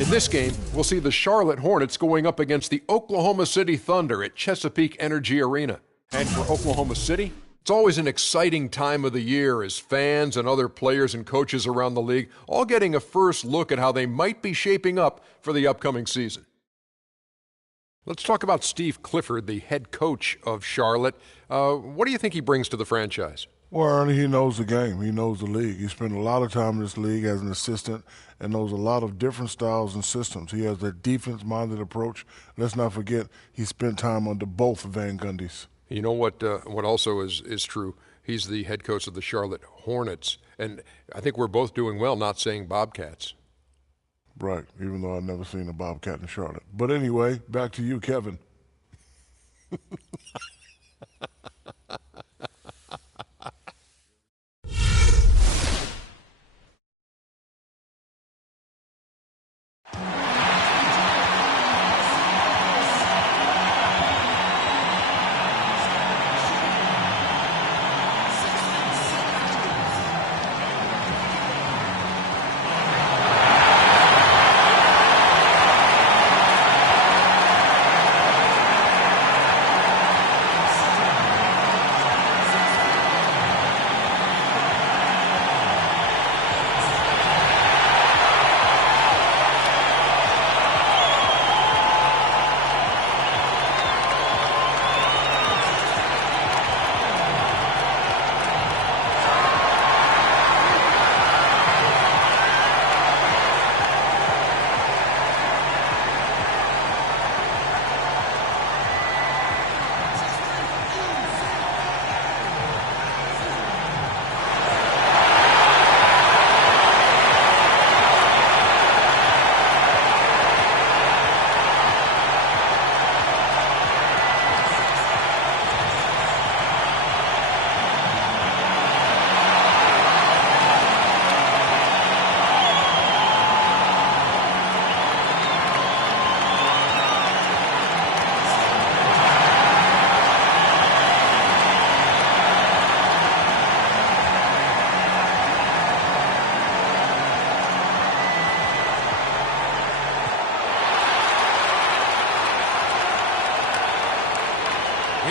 In this game, we'll see the Charlotte Hornets going up against the Oklahoma City Thunder at Chesapeake Energy Arena. And for Oklahoma City, it's always an exciting time of the year as fans and other players and coaches around the league all getting a first look at how they might be shaping up for the upcoming season. Let's talk about Steve Clifford, the head coach of Charlotte. What do you think he brings to the franchise? Well, Ernie, he knows the game. He knows the league. He spent a lot of time in this league as an assistant and knows a lot of different styles and systems. He has that defense-minded approach. Let's not forget he spent time under both Van Gundy's. You know what also is true? He's the head coach of the Charlotte Hornets. And I think we're both doing well not saying Bobcats. Right, even though I've never seen a Bobcat in Charlotte. But anyway, back to you, Kevin.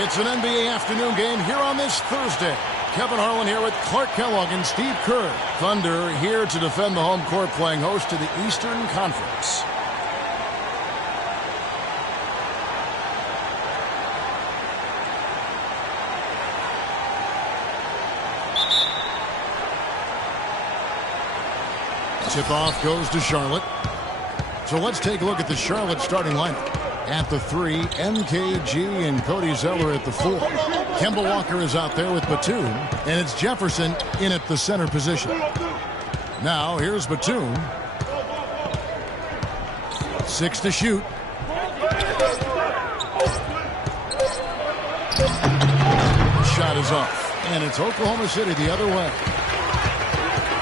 It's an NBA afternoon game here on this Thursday. Kevin Harlan here with Clark Kellogg and Steve Kerr. Thunder here to defend the home court, playing host to the Eastern Conference. Tip-off goes to Charlotte. So let's take a look at the Charlotte starting lineup. At the 3, MKG and Cody Zeller at the 4. Kemba Walker is out there with Batum, and it's Jefferson in at the center position. Now here's Batum. 6 to shoot. Shot is off, and it's Oklahoma City the other way.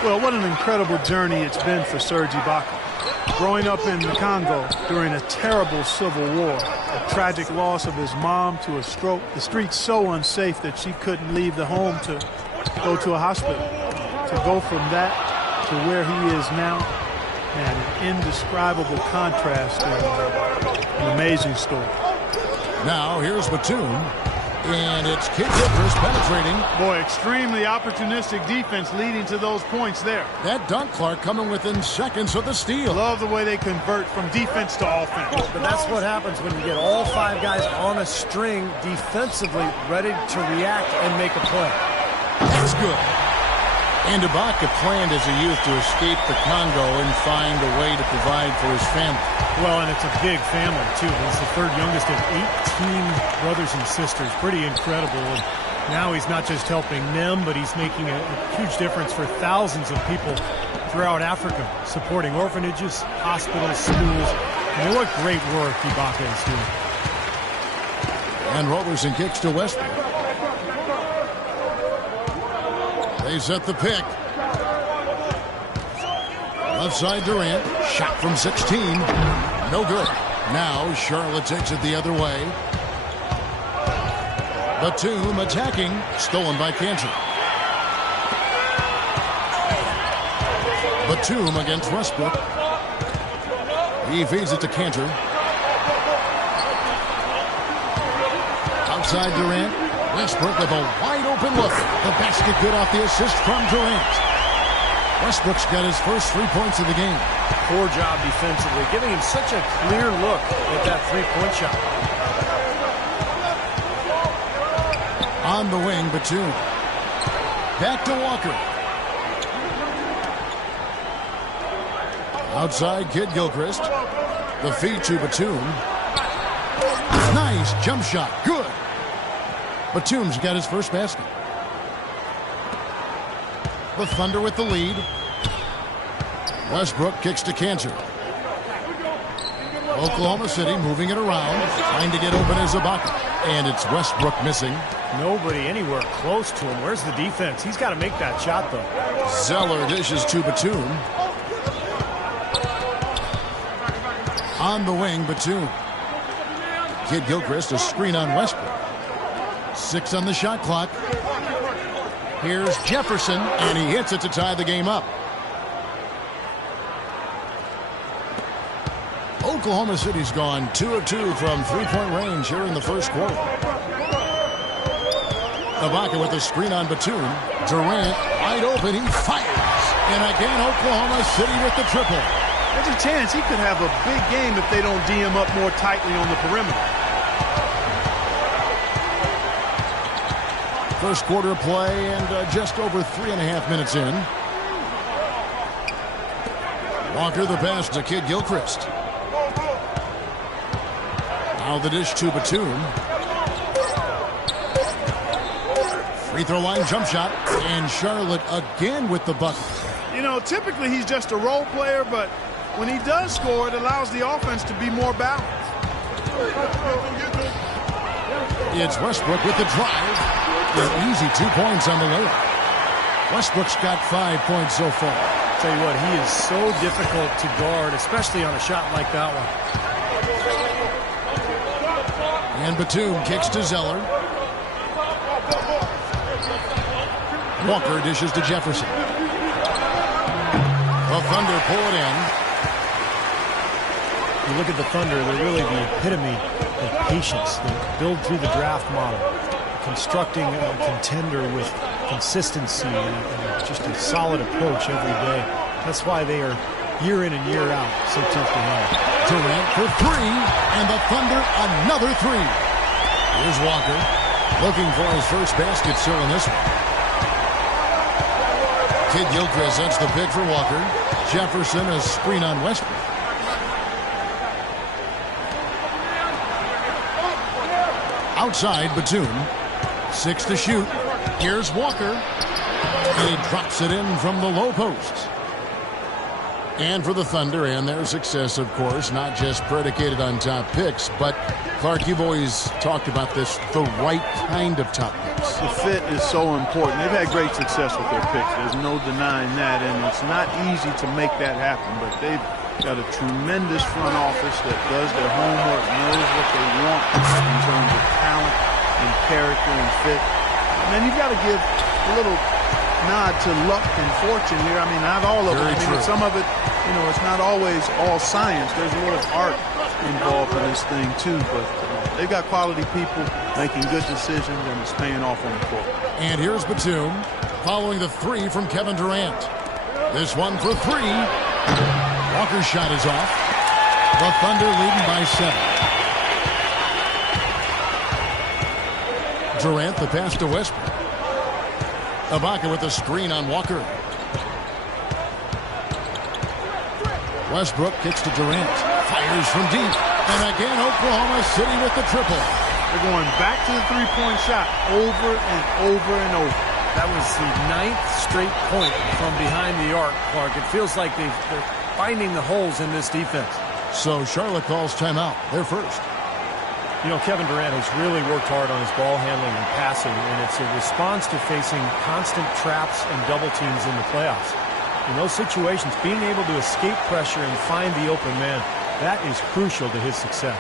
Well, what an incredible journey it's been for Serge Ibaka. Growing up in the Congo during a terrible civil war, a tragic loss of his mom to a stroke, the streets so unsafe that she couldn't leave the home to go to a hospital. To go from that to where he is now, and an indescribable contrast and an amazing story. Now here's Batum. And it's Kid Rivers penetrating. Boy, extremely opportunistic defense leading to those points there. That dunk, Clark, coming within seconds of the steal. Love the way they convert from defense to offense. But that's what happens when you get all 5 guys on a string defensively ready to react and make a play. That's good. And Ibaka planned as a youth to escape the Congo and find a way to provide for his family. Well, and it's a big family, too. He's the third youngest of 18 brothers and sisters. Pretty incredible. And now he's not just helping them, but he's making a huge difference for thousands of people throughout Africa, supporting orphanages, hospitals, schools. And what great work Ibaka is doing. And rollers and kicks to Westbrook. They set the pick. Left side Durant. Shot from 16. No good. Now Charlotte takes it the other way. Batum attacking. Stolen by Cantor. Batum against Westbrook. He feeds it to Cantor. Outside Durant. Westbrook with a wide open look. The basket good off the assist from Durant. Westbrook's got his first 3 points of the game. Poor job defensively, giving him such a clear look at that three-point shot. On the wing, Batum. Back to Walker. Outside, Kid Gilchrist. The feed to Batum. Nice jump shot. Good. Batum's got his first basket. The Thunder with the lead. Westbrook kicks to Cantor. Oklahoma City moving it around. Trying to get open as Ibaka. And it's Westbrook missing. Nobody anywhere close to him. Where's the defense? He's got to make that shot, though. Zeller dishes to Batum. On the wing, Batum. Kid Gilchrist, a screen on Westbrook. 6 on the shot clock. Here's Jefferson, and he hits it to tie the game up. Oklahoma City's gone 2 of 2 from three-point range here in the first quarter. Ibaka with a screen on Batum. Durant wide open. He fires. And again, Oklahoma City with the triple. There's a chance he could have a big game if they don't D him up more tightly on the perimeter. First quarter of play and just over 3.5 minutes in. Walker the pass to Kid Gilchrist. Now the dish to Batum. Free throw line jump shot. And Charlotte again with the bucket. You know, typically he's just a role player, but when he does score, it allows the offense to be more balanced. It's Westbrook with the drive. An easy 2 points on the layup. Westbrook's got 5 points so far. Tell you what, he is so difficult to guard, especially on a shot like that one. And Batum kicks to Zeller. Walker dishes to Jefferson. The Thunder pull it in. You look at the Thunder, they're really the epitome of patience. They build through the draft model, constructing a contender with consistency and just a solid approach every day. That's why they are year in and year out so tough to handle. Durant for 3, and the Thunder another 3. Here's Walker looking for his first basket still in this one. Kid Gilchrist sets the pick for Walker. Jefferson a screen on Westbrook. Outside, Batum. 6 to shoot. Here's Walker. And he drops it in from the low post. And for the Thunder and their success, of course, not just predicated on top picks, but, Clark, you've always talked about this, the right kind of top picks. The fit is so important. They've had great success with their picks. There's no denying that, and it's not easy to make that happen, but they've got a tremendous front office that does their homework, knows what they want in terms of talent and character and fit. And then you've got to give a little nod to luck and fortune here. I mean, not all of it. I mean, some of it, you know, it's not always all science. There's a little art involved in this thing, too. But they've got quality people making good decisions, and it's paying off on the court. And here's Batum following the 3 from Kevin Durant. This one for 3. Walker's shot is off. The Thunder leading by 7. Durant the pass to Westbrook. Ibaka with a screen on Walker. Westbrook kicks to Durant. Fires from deep. And again, Oklahoma City with the triple. They're going back to the three-point shot over and over and over. That was the 9th straight point from behind the arc, Clark. It feels like they're finding the holes in this defense. So Charlotte calls timeout. They're first. You know, Kevin Durant has really worked hard on his ball handling and passing, and it's a response to facing constant traps and double teams in the playoffs. In those situations, being able to escape pressure and find the open man, that is crucial to his success.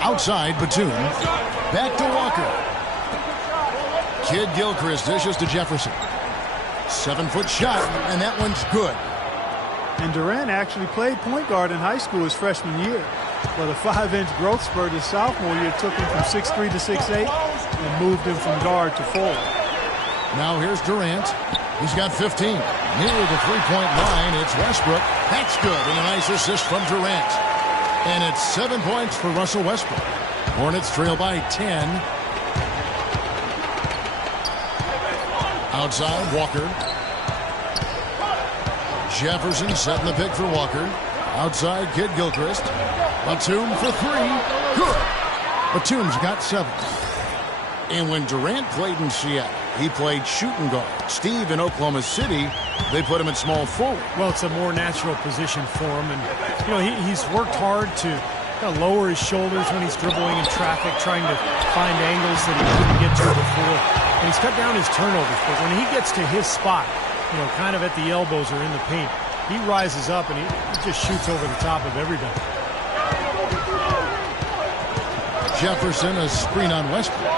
Outside, Batum. Back to Walker. Kid Gilchrist dishes to Jefferson. 7-foot shot, and that one's good. And Durant actually played point guard in high school his freshman year. But a 5-inch growth spurt his sophomore year took him from 6'3" to 6'8", and moved him from guard to forward. Now here's Durant. He's got 15. Near the three-point line, it's Westbrook. That's good, and a nice assist from Durant. And it's 7 points for Russell Westbrook. Hornets trail by 10. Outside, Walker. Jefferson setting the pick for Walker. Outside, Kid Gilchrist. Batum for 3. Good. Batum's got 7. And when Durant played in Seattle, he played shooting guard. Steve, in Oklahoma City, they put him at small forward. Well, it's a more natural position for him. And, he's worked hard to kind of lower his shoulders when he's dribbling in traffic, trying to find angles that he couldn't get to before. And he's cut down his turnovers. But when he gets to his spot, kind of at the elbows or in the paint, he rises up and he just shoots over the top of everybody. Jefferson, a screen on Westbrook.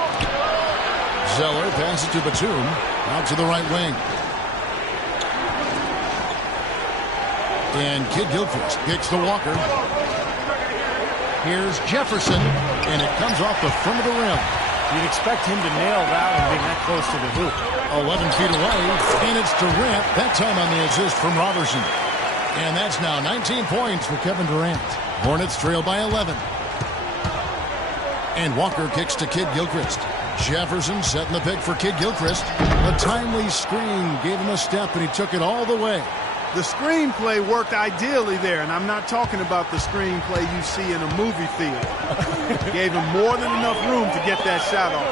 Zeller passes to Batum. Out to the right wing. And Kid Gilchrist kicks to Walker. Here's Jefferson, and it comes off the front of the rim. You'd expect him to nail that one being that close to the hoop. 11 feet away, and it's Durant, that time on the assist from Robertson. And that's now 19 points for Kevin Durant. Hornets trail by 11. And Walker kicks to Kid Gilchrist. Jefferson setting the pick for Kid Gilchrist. A timely screen gave him a step, and he took it all the way. The screenplay worked ideally there, and I'm not talking about the screenplay you see in a movie theater. Gave him more than enough room to get that shot off.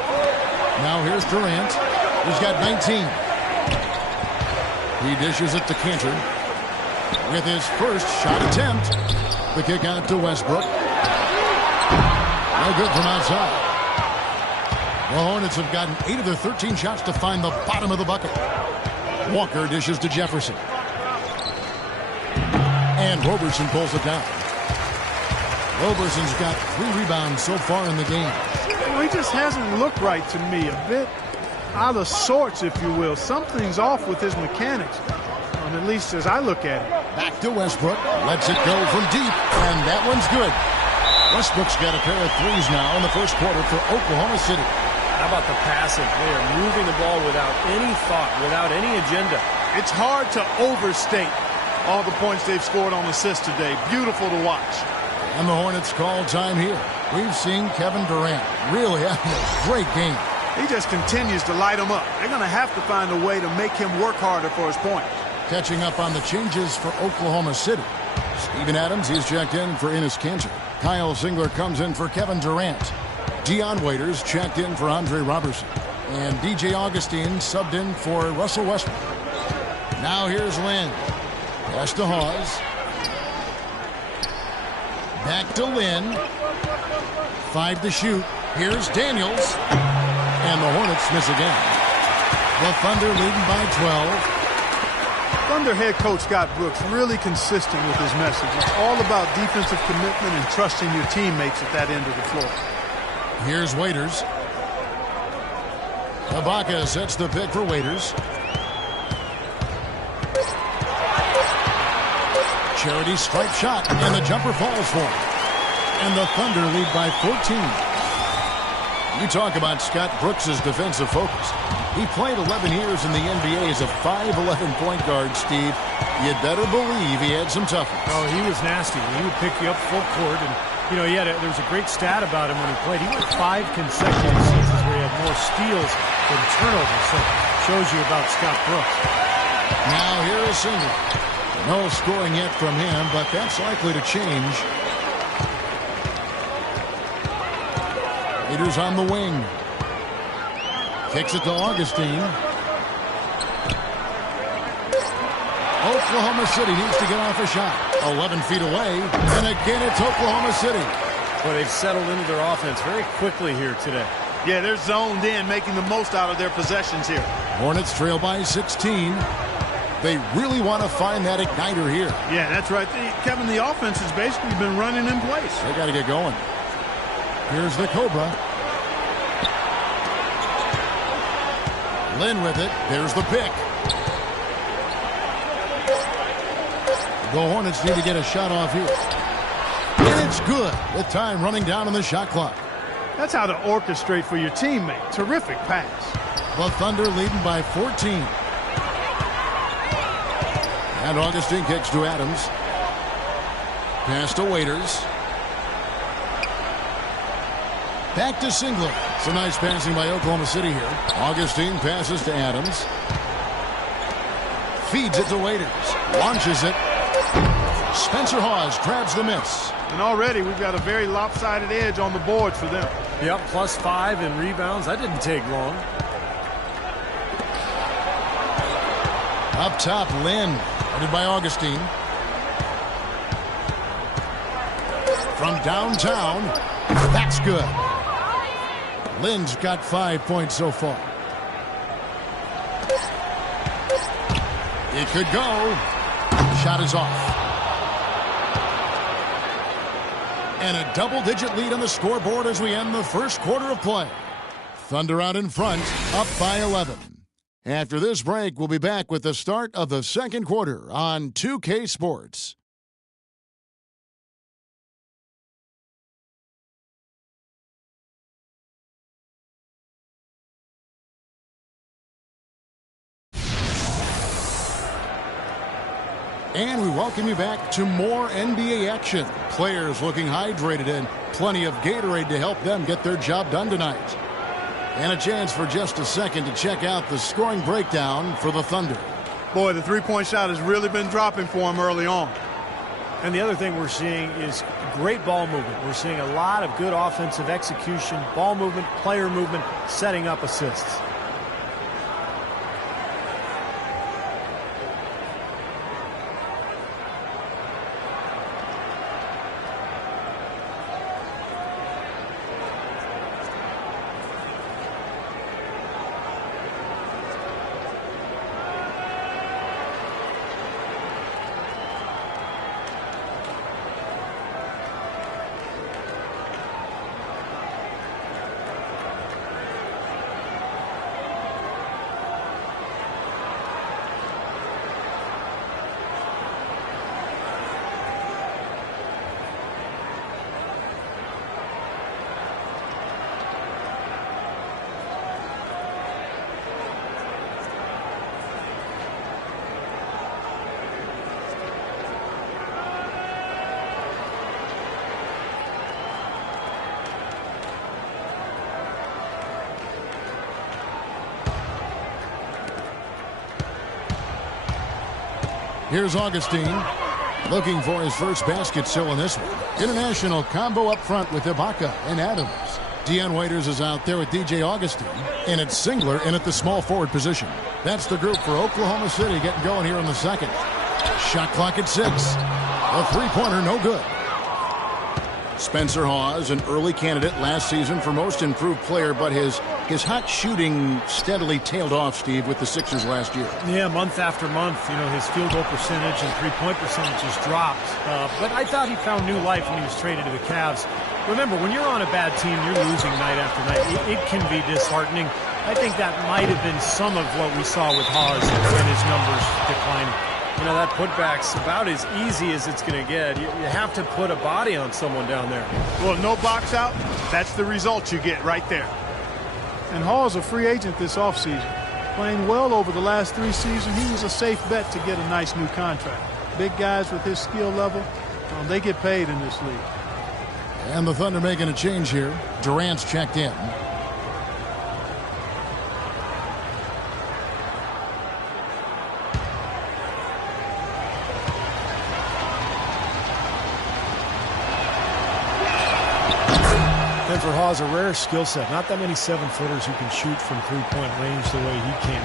Now here's Durant. He's got 19. He dishes it to Cantor. With his first shot attempt. The kick out to Westbrook. No good from outside. The Hornets have gotten 8 of their 13 shots to find the bottom of the bucket. Walker dishes to Jefferson. And Robertson pulls it down. Roberson's got 3 rebounds so far in the game. Well, he just hasn't looked right to me. A bit out of sorts, if you will. Something's off with his mechanics, at least as I look at it. Back to Westbrook. Lets it go from deep, and that one's good. Westbrook's got a pair of threes now in the first quarter for Oklahoma City. How about the passing? They are moving the ball without any thought, without any agenda. It's hard to overstate all the points they've scored on assists today. Beautiful to watch. And the Hornets call time here. We've seen Kevin Durant really having a great game. He just continues to light them up. They're going to have to find a way to make him work harder for his point. Catching up on the changes for Oklahoma City. Steven Adams, he's checked in for Enes Kanter. Kyle Singler comes in for Kevin Durant. Dion Waiters checked in for Andre Robertson. And DJ Augustine subbed in for Russell Westbrook. Now here's Lynn. Pass to Hawes. Back to Lynn. 5 to shoot. Here's Daniels. And the Hornets miss again. The Thunder leading by 12. Thunder head coach Scott Brooks really consistent with his message. It's all about defensive commitment and trusting your teammates at that end of the floor. Here's Waiters. Ibaka sets the pick for Waiters. Charity stripe shot, and the jumper falls for him. And the Thunder lead by 14. You talk about Scott Brooks' defensive focus. He played 11 years in the NBA as a 5'11" point guard, Steve. You'd better believe he had some toughness. Oh, he was nasty. He would pick you up full court, and there was a great stat about him when he played. He went 5 consecutive seasons where he had more steals than turnovers. So shows you about Scott Brooks. Now here is Singler. No scoring yet from him, but that's likely to change. Waiters on the wing. Kicks it to Augustine. Oklahoma City needs to get off a shot. 11 feet away, and again it's Oklahoma City. Well, they've settled into their offense very quickly here today. Yeah, they're zoned in, making the most out of their possessions here. Hornets trail by 16. They really want to find that igniter here. Yeah, that's right. Kevin, the offense has basically been running in place. They got to get going. Here's the Cobra. Lynn with it. There's the pick. The Hornets need to get a shot off here. And it's good with time running down on the shot clock. That's how to orchestrate for your teammate. Terrific pass. The Thunder leading by 14. And Augustine kicks to Adams. Pass to Waiters. Back to Singler. Some nice passing by Oklahoma City here. Augustine passes to Adams. Feeds it to Waiters. Launches it. Spencer Hawes grabs the miss. And already we've got a very lopsided edge on the boards for them. Yep, +5 in rebounds. That didn't take long. Up top, Lynn. Headed by Augustine. From downtown. That's good. Lynn's got 5 points so far. It could go. Shot is off. And a double-digit lead on the scoreboard as we end the first quarter of play. Thunder out in front, up by 11. After this break, we'll be back with the start of the second quarter on 2K Sports. And we welcome you back to more NBA action. Players looking hydrated and plenty of Gatorade to help them get their job done tonight. And a chance for just a second to check out the scoring breakdown for the Thunder. Boy, the three-point shot has really been dropping for him early on. And the other thing we're seeing is great ball movement. We're seeing a lot of good offensive execution, ball movement, player movement, setting up assists. Here's Augustine, looking for his first basket still in this one. International combo up front with Ibaka and Adams. Dion Waiters is out there with DJ Augustine, and it's Singler in at the small forward position. That's the group for Oklahoma City getting going here in the second. Shot clock at 6. A three-pointer, no good. Spencer Hawes, an early candidate last season for most improved player, but his hot shooting steadily tailed off, Steve, with the Sixers last year. Yeah, month after month, his field goal percentage and three-point percentage has dropped. But I thought he found new life when he was traded to the Cavs. Remember, when you're on a bad team, you're losing night after night. It can be disheartening. I think that might have been some of what we saw with Hawes and his numbers declining. That putback's about as easy as it's going to get. You have to put a body on someone down there. Well, no box out, that's the result you get right there. And Hall's a free agent this offseason. Playing well over the last 3 seasons, he was a safe bet to get a nice new contract. Big guys with his skill level, they get paid in this league. And the Thunder making a change here. Durant's checked in. And for Hawes, a rare skill set. Not that many 7-footers who can shoot from three-point range the way he can.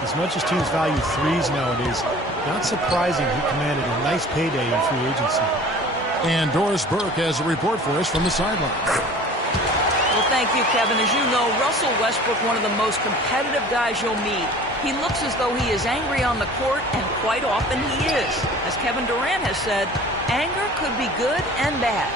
As much as teams value threes nowadays, not surprising he commanded a nice payday in free agency. And Doris Burke has a report for us from the sideline. Well, thank you, Kevin. As you know, Russell Westbrook, one of the most competitive guys you'll meet. He looks as though he is angry on the court, and quite often he is. As Kevin Durant has said, anger could be good and bad.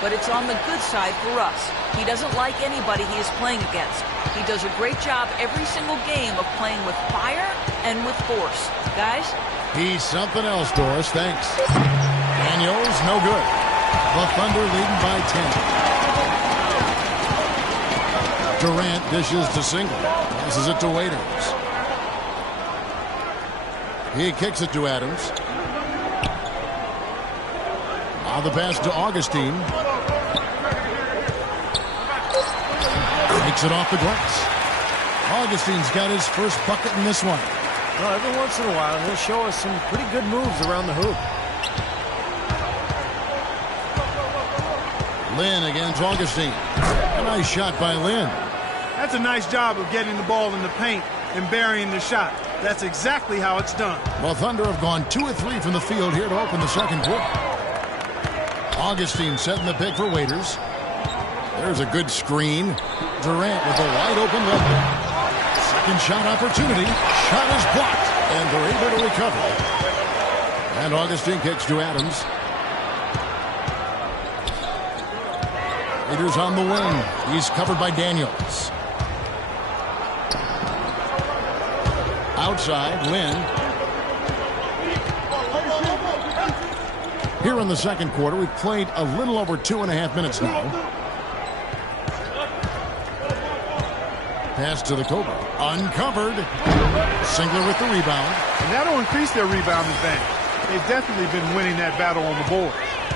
but it's on the good side for us. He doesn't like anybody he is playing against. He does a great job every single game of playing with fire and with force. Guys? He's something else, Doris. Thanks. Daniels, no good. The Thunder leading by 10. Durant dishes to Single. Passes it to Waiters. He kicks it to Adams. Now the pass to Augustine. Takes it off the glass. Augustine's got his first bucket in this one. Well, every once in a while, he'll show us some pretty good moves around the hoop. Lynn against Augustine. A nice shot by Lynn. That's a nice job of getting the ball in the paint and burying the shot. That's exactly how it's done. Well, Thunder have gone 2 of 3 from the field here to open the second quarter. Augustine setting the pick for Waiters. There's a good screen. Durant with a wide open layup. Second shot opportunity. Shot is blocked, and they're able to recover. And Augustine kicks to Adams. Waiters on the wing. He's covered by Daniels. Outside, Lynn. Here in the second quarter, we've played a little over 2.5 minutes now. Pass to the Cobra. Uncovered. Singler with the rebound. And that'll increase their rebound advantage. They've definitely been winning that battle on the board.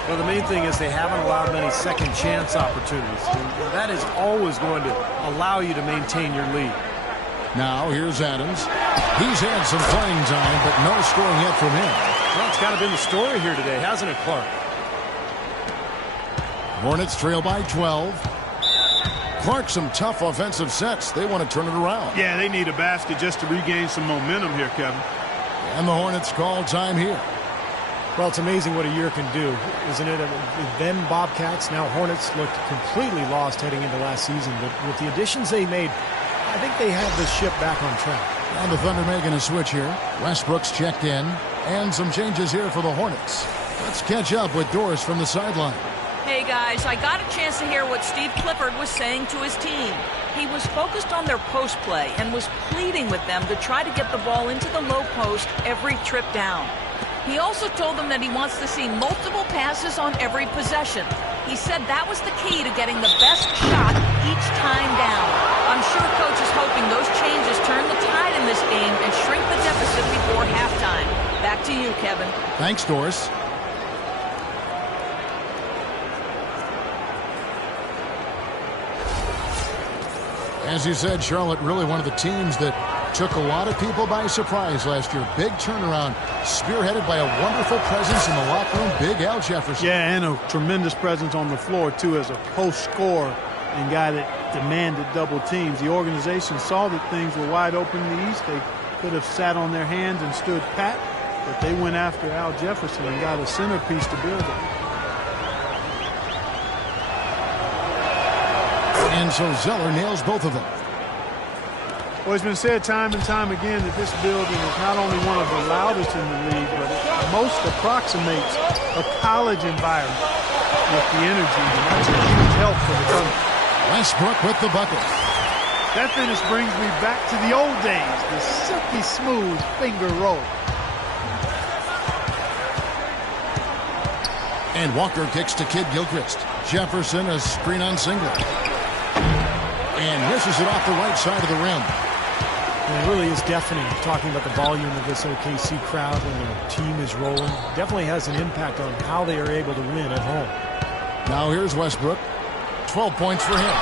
Well, the main thing is they haven't allowed many second chance opportunities. And that is always going to allow you to maintain your lead. Now here's Adams. He's had some playing time, but no scoring yet from him. Well, it's kind of been the story here today, hasn't it, Clark? Hornets trail by 12. Clark, some tough offensive sets. They want to turn it around. Yeah, they need a basket just to regain some momentum here, Kevin. And the Hornets call time here. Well, it's amazing what a year can do, isn't it? Then Bobcats, now Hornets looked completely lost heading into last season. But with the additions they made, I think they have this ship back on track. And the Thunder making a switch here. Westbrook's checked in. And some changes here for the Hornets. Let's catch up with Doris from the sideline. Hey guys, I got a chance to hear what Steve Clifford was saying to his team. He was focused on their post play and was pleading with them to try to get the ball into the low post every trip down. He also told them that he wants to see multiple passes on every possession. He said that was the key to getting the best shot each time down. I'm sure coach is hoping those changes turn the tide in this game and shrink the deficit before halftime. Back to you, Kevin. Thanks, Doris. As you said, Charlotte really one of the teams that took a lot of people by surprise last year. Big turnaround, spearheaded by a wonderful presence in the locker room, Big Al Jefferson. Yeah, and a tremendous presence on the floor, too, as a post scorer and guy that demanded double teams. The organization saw that things were wide open in the East. They could have sat on their hands and stood pat, but they went after Al Jefferson and got a centerpiece to build on. And so Zeller nails both of them. Well, it's been said time and time again that this building is not only one of the loudest in the league, but it most approximates a college environment with the energy, and that's a huge help for the Thunder. Westbrook with the bucket. That finish brings me back to the old days, the silky smooth finger roll. And Walker kicks to Kid Gilchrist. Jefferson a screen on Singler. And misses it off the right side of the rim. It really is deafening talking about the volume of this OKC crowd when their team is rolling. Definitely has an impact on how they are able to win at home. Now here's Westbrook. 12 points for him.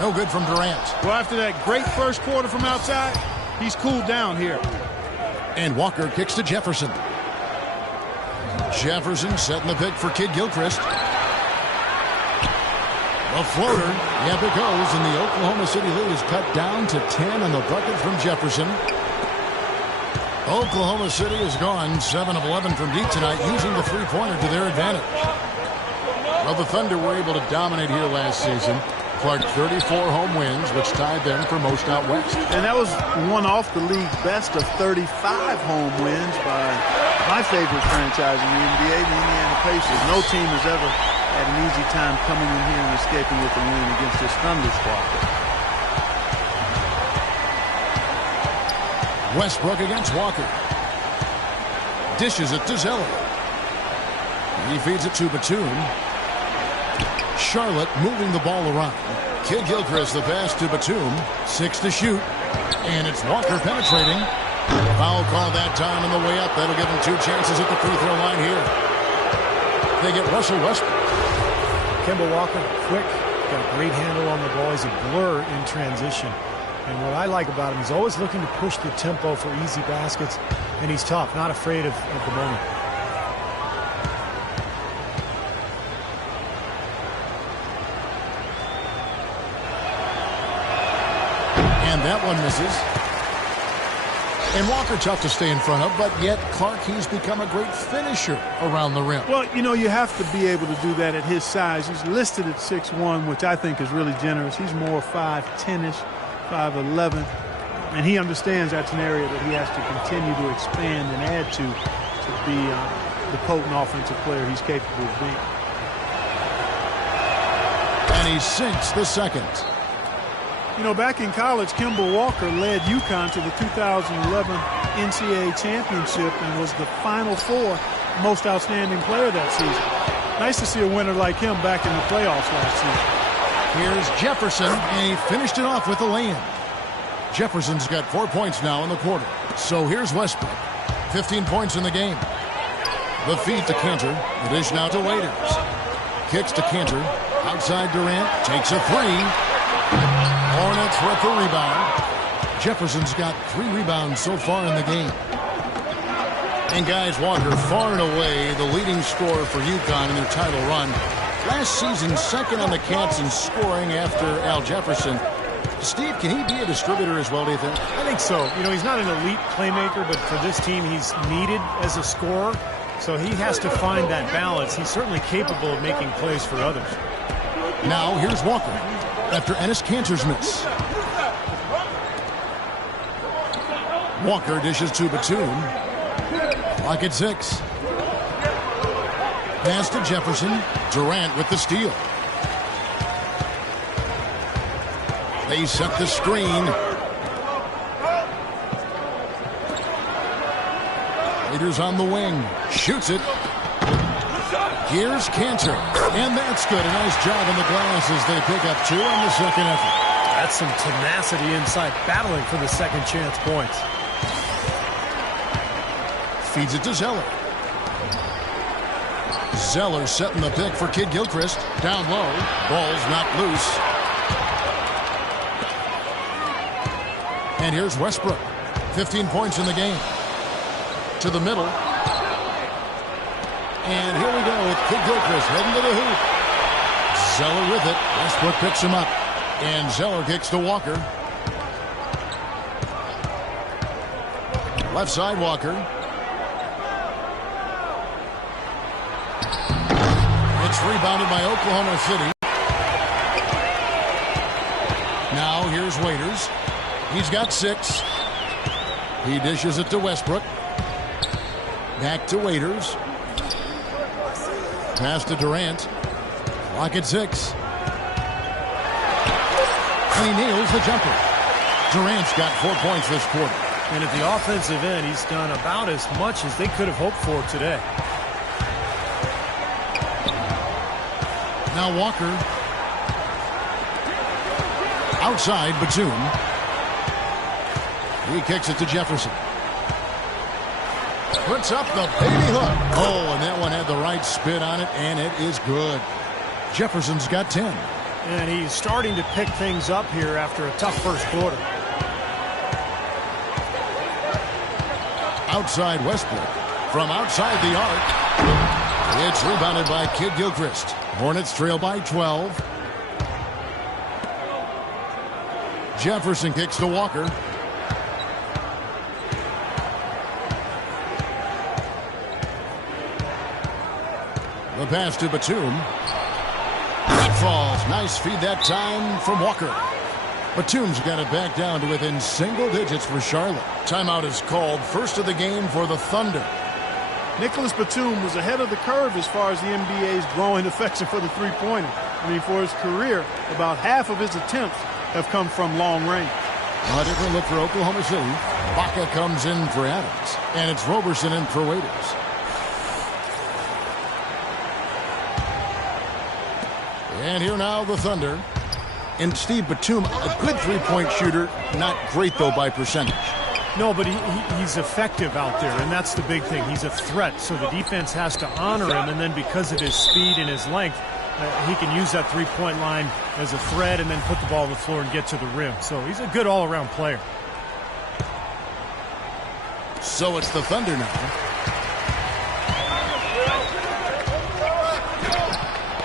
No good from Durant. Well, after that great first quarter from outside, he's cooled down here. And Walker kicks to Jefferson. Jefferson setting the pick for Kid Gilchrist. A floater. Yep, it goes. And the Oklahoma City lead is cut down to 10 on the bucket from Jefferson. Oklahoma City has gone 7 of 11 from deep tonight, using the three-pointer to their advantage. Well, the Thunder were able to dominate here last season. Clark, 34 home wins, which tied them for most out west. And that was one off the league best of 35 home wins by my favorite franchise in the NBA, the Indiana Pacers. No team has ever had an easy time coming in here and escaping with the win against this Thunder squad. Westbrook against Walker. Dishes it to Zeller. He feeds it to Batum. Charlotte moving the ball around. Kid Gilchrist the pass to Batum. 6 to shoot. And it's Walker penetrating. Foul call that time on the way up. That'll give him 2 chances at the free throw line here. They get Russell Westbrook. Kemba Walker, quick, got a great handle on the ball. He's a blur in transition. And what I like about him, he's always looking to push the tempo for easy baskets. And he's tough, not afraid of the moment. And that one misses. And Walker tough to stay in front of, but yet Clark, he's become a great finisher around the rim. Well, you know, you have to be able to do that at his size. He's listed at 6'1", which I think is really generous. He's more 5'10"-ish, 5'11", and he understands that's an area that he has to continue to expand and add to be the potent offensive player he's capable of being. And he sinks the second. You know, back in college, Kemba Walker led UConn to the 2011 NCAA championship and was the Final Four most outstanding player that season. Nice to see a winner like him back in the playoffs last season. Here's Jefferson, and he finished it off with a lay-in. Jefferson's got 4 points now in the quarter. So here's Westbrook. 15 points in the game. The feed to Cantor. The dish now to Waiters. Kicks to Cantor. Outside Durant. Takes a three. Hornets with the rebound. Jefferson's got 3 rebounds so far in the game. And guys, Walker far and away the leading scorer for UConn in their title run. Last season, second on the Cats in scoring after Al Jefferson. Steve, can he be a distributor as well, do you think? I think so. You know, he's not an elite playmaker, but for this team, he's needed as a scorer. So he has to find that balance. He's certainly capable of making plays for others. Now, here's Walker after Enes Kanter's miss. Walker dishes to Batum. Clock at 6. Pass to Jefferson. Durant with the steal. They set the screen. Raiders on the wing. Shoots it. Here's Kanter. And that's good. A nice job on the glass as they pick up 2 on the second effort. That's some tenacity inside, battling for the second chance points. Feeds it to Zeller. Zeller setting the pick for Kid Gilchrist. Down low. Ball's not loose. And here's Westbrook. 15 points in the game. To the middle. And here we go with Kid Gilchrist heading to the hoop. Zeller with it. Westbrook picks him up. And Zeller kicks to Walker. Left side Walker. It's rebounded by Oklahoma City. Now here's Waiters. He's got 6. He dishes it to Westbrook. Back to Waiters. Pass to Durant. Clock at 6. And he nails the jumper. Durant's got 4 points this quarter. And at the offensive end, he's done about as much as they could have hoped for today. Now Walker. Outside Batum. He kicks it to Jefferson. Puts up the baby hook. Oh, and that one had the right spin on it, and it is good. Jefferson's got 10. And he's starting to pick things up here after a tough first quarter. Outside Westbrook. From outside the arc. It's rebounded by Kid Gilchrist. Hornets trail by 12. Jefferson kicks to Walker. The pass to Batum. That falls. Nice feed that time from Walker. Batum's got it back down to within single digits for Charlotte. Timeout is called. First of the game for the Thunder. Nicholas Batum was ahead of the curve as far as the NBA's growing affection for the three-pointer. I mean, for his career, about half of his attempts have come from long range. A different look for Oklahoma City. Baca comes in for Adams, and it's Roberson in for Waiters. And here now the Thunder. And Steve Batum, a good three-point shooter, not great, though, by percentage. No, but he's effective out there, and that's the big thing. He's a threat, so the defense has to honor him, and then because of his speed and his length, he can use that three-point line as a threat and then put the ball on the floor and get to the rim. So he's a good all-around player. So it's the Thunder now.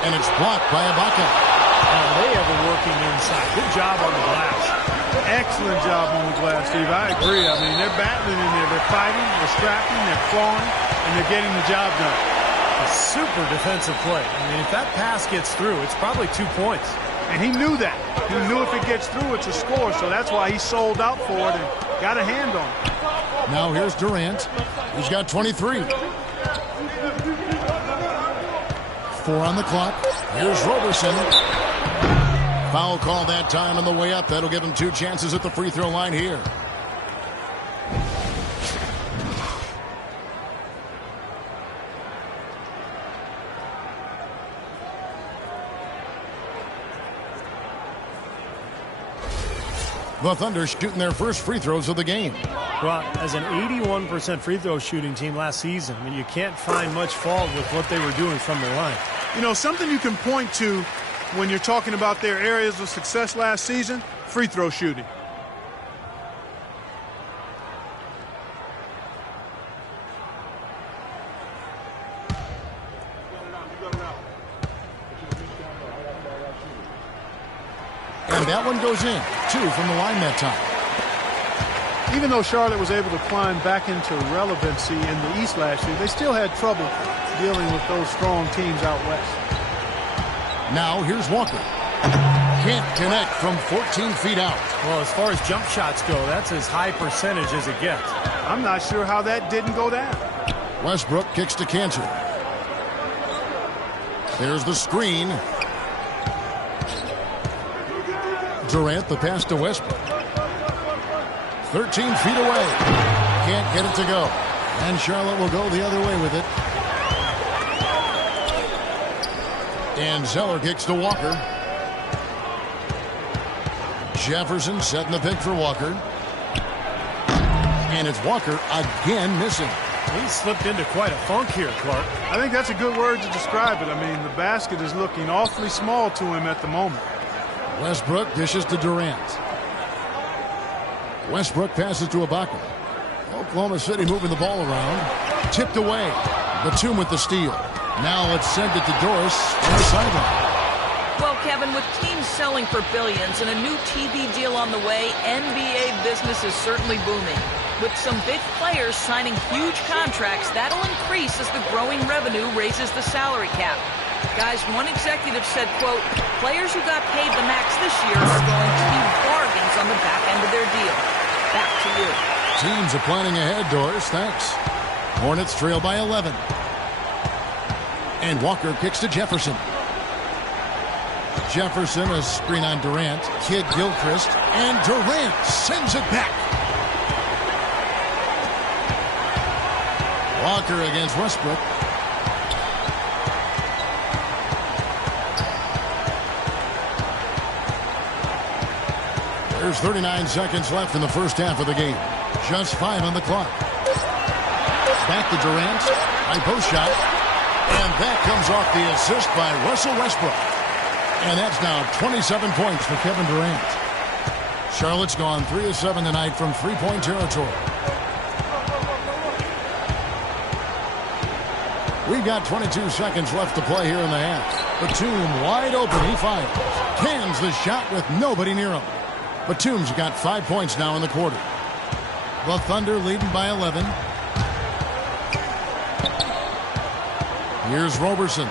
And it's blocked by Ibaka. They have a working inside. Good job on the glass. Excellent job on the glass, Steve. I agree. I mean, they're battling in there. They're fighting, they're scrapping, they're clawing, and they're getting the job done. A super defensive play. I mean, if that pass gets through, it's probably 2 points. And he knew that. He knew if it gets through, it's a score, so that's why he sold out for it and got a hand on it. Now here's Durant. He's got 23. 4 on the clock. Here's Roberson. Foul call that time on the way up. That'll give him 2 chances at the free throw line here. The Thunder shooting their first free throws of the game. Well, as an 81% free throw shooting team last season, I mean, you can't find much fault with what they were doing from the line. You know, something you can point to when you're talking about their areas of success last season, free throw shooting. And that one goes in. 2 from the line that time. Even though Charlotte was able to climb back into relevancy in the East last year, they still had trouble dealing with those strong teams out west. Now here's Walker. Can't connect from 14 feet out. Well, as far as jump shots go, that's as high percentage as it gets. I'm not sure how that didn't go down. Westbrook kicks to Cantor. There's the screen. Durant, the pass to Westbrook. 13 feet away. Can't get it to go. And Charlotte will go the other way with it. And Zeller kicks to Walker. Jefferson setting the pick for Walker. And it's Walker again missing. He slipped into quite a funk here, Clark. I think that's a good word to describe it. I mean, the basket is looking awfully small to him at the moment. Westbrook dishes to Durant. Westbrook passes to Ibaka. Oklahoma City moving the ball around. Tipped away. Batum with the steal. Now let's send it to Doris on the sideline. Well, Kevin, with teams selling for billions and a new TV deal on the way, NBA business is certainly booming. With some big players signing huge contracts, that'll increase as the growing revenue raises the salary cap. Guys, one executive said, quote, players who got paid the max this year are going to be bargains on the back end of their deal. Back to you. Teams are planning ahead, Doris. Thanks. Hornets trail by 11. And Walker kicks to Jefferson. Jefferson, a screen on Durant. Kid Gilchrist. And Durant sends it back. Walker against Westbrook. There's 39 seconds left in the first half of the game. Just 5 on the clock. Back to Durant. High post shot. And that comes off the assist by Russell Westbrook. And that's now 27 points for Kevin Durant. Charlotte's gone 3 of 7 tonight from three-point territory. We've got 22 seconds left to play here in the half. Batum wide open. He fires. Cans the shot with nobody near him. Batum's got 5 points now in the quarter. The Thunder leading by 11. Here's Roberson.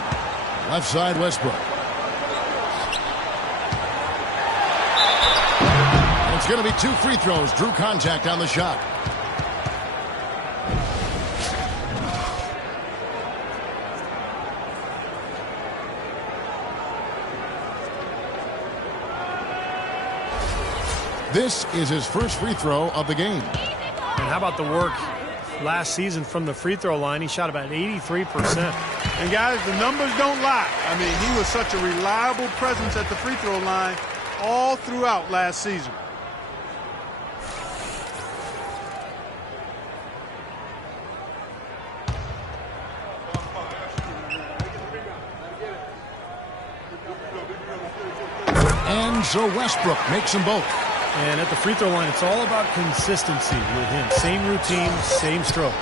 Left side Westbrook. And it's going to be 2 free throws. Drew contact on the shot. This is his first free throw of the game. And how about the work last season from the free throw line? He shot about 83%. And guys, the numbers don't lie. I mean, he was such a reliable presence at the free throw line all throughout last season. And so Westbrook makes them both. And at the free throw line, it's all about consistency with him. Same routine, same stroke.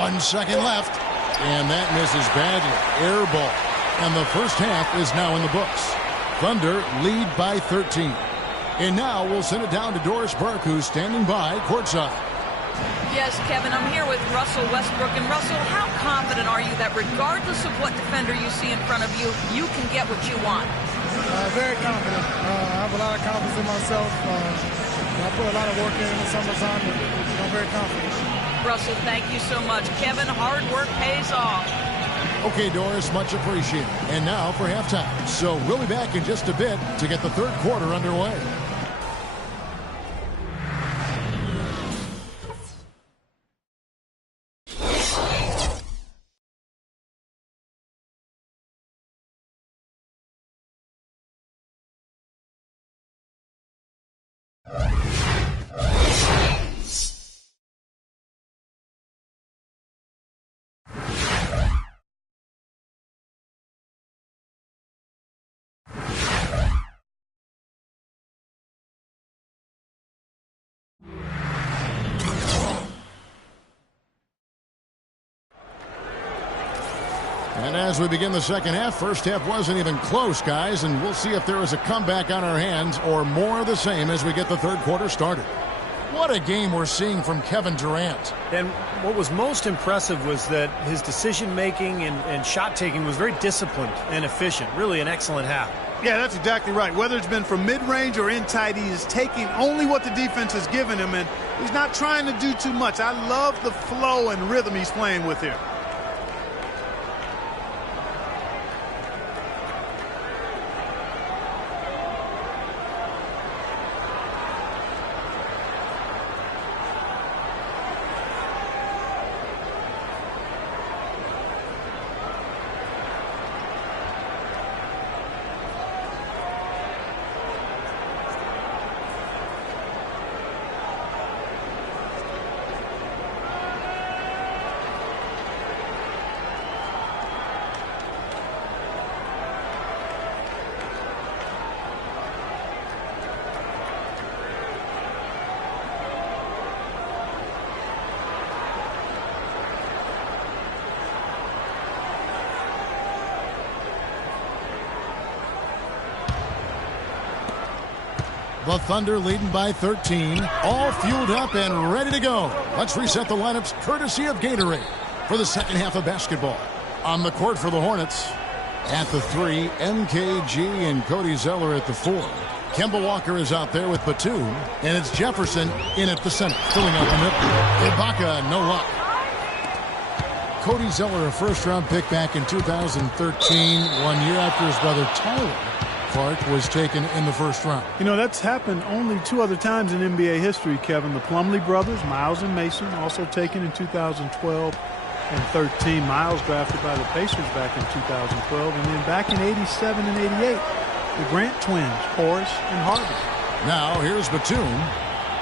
1 second left. And that misses badly. Air ball. And the first half is now in the books. Thunder lead by 13. And now we'll send it down to Doris Burke, who's standing by courtside. Yes, Kevin, I'm here with Russell Westbrook. And Russell, how confident are you that regardless of what defender you see in front of you, you can get what you want? Very confident. I have a lot of confidence in myself. I put a lot of work in the summertime, and I'm very confident. Russell, thank you so much. Kevin, hard work pays off. Okay, Doris, much appreciated. And now for halftime. So we'll be back in just a bit to get the third quarter underway. And as we begin the second half, first half wasn't even close, guys, and we'll see if there is a comeback on our hands or more of the same as we get the third quarter started. What a game we're seeing from Kevin Durant. And what was most impressive was that his decision-making and shot-taking was very disciplined and efficient. Really an excellent half. Yeah, that's exactly right. Whether it's been from mid-range or in tight, he is taking only what the defense has given him, and he's not trying to do too much. I love the flow and rhythm he's playing with here. The Thunder leading by 13, all fueled up and ready to go. Let's reset the lineups courtesy of Gatorade for the second half of basketball. On the court for the Hornets, at the 3, MKG and Cody Zeller at the 4. Kemba Walker is out there with Batum, and it's Jefferson in at the center, filling out the middle. Ibaka, no luck. Cody Zeller, a first-round pick back in 2013, 1 year after his brother Tyler Clark was taken in the first round. You know, that's happened only 2 other times in NBA history, Kevin. The Plumlee brothers, Miles and Mason, also taken in 2012 and 13. Miles drafted by the Pacers back in 2012. And then back in 87 and 88, the Grant twins, Horace and Harvey. Now here's Batum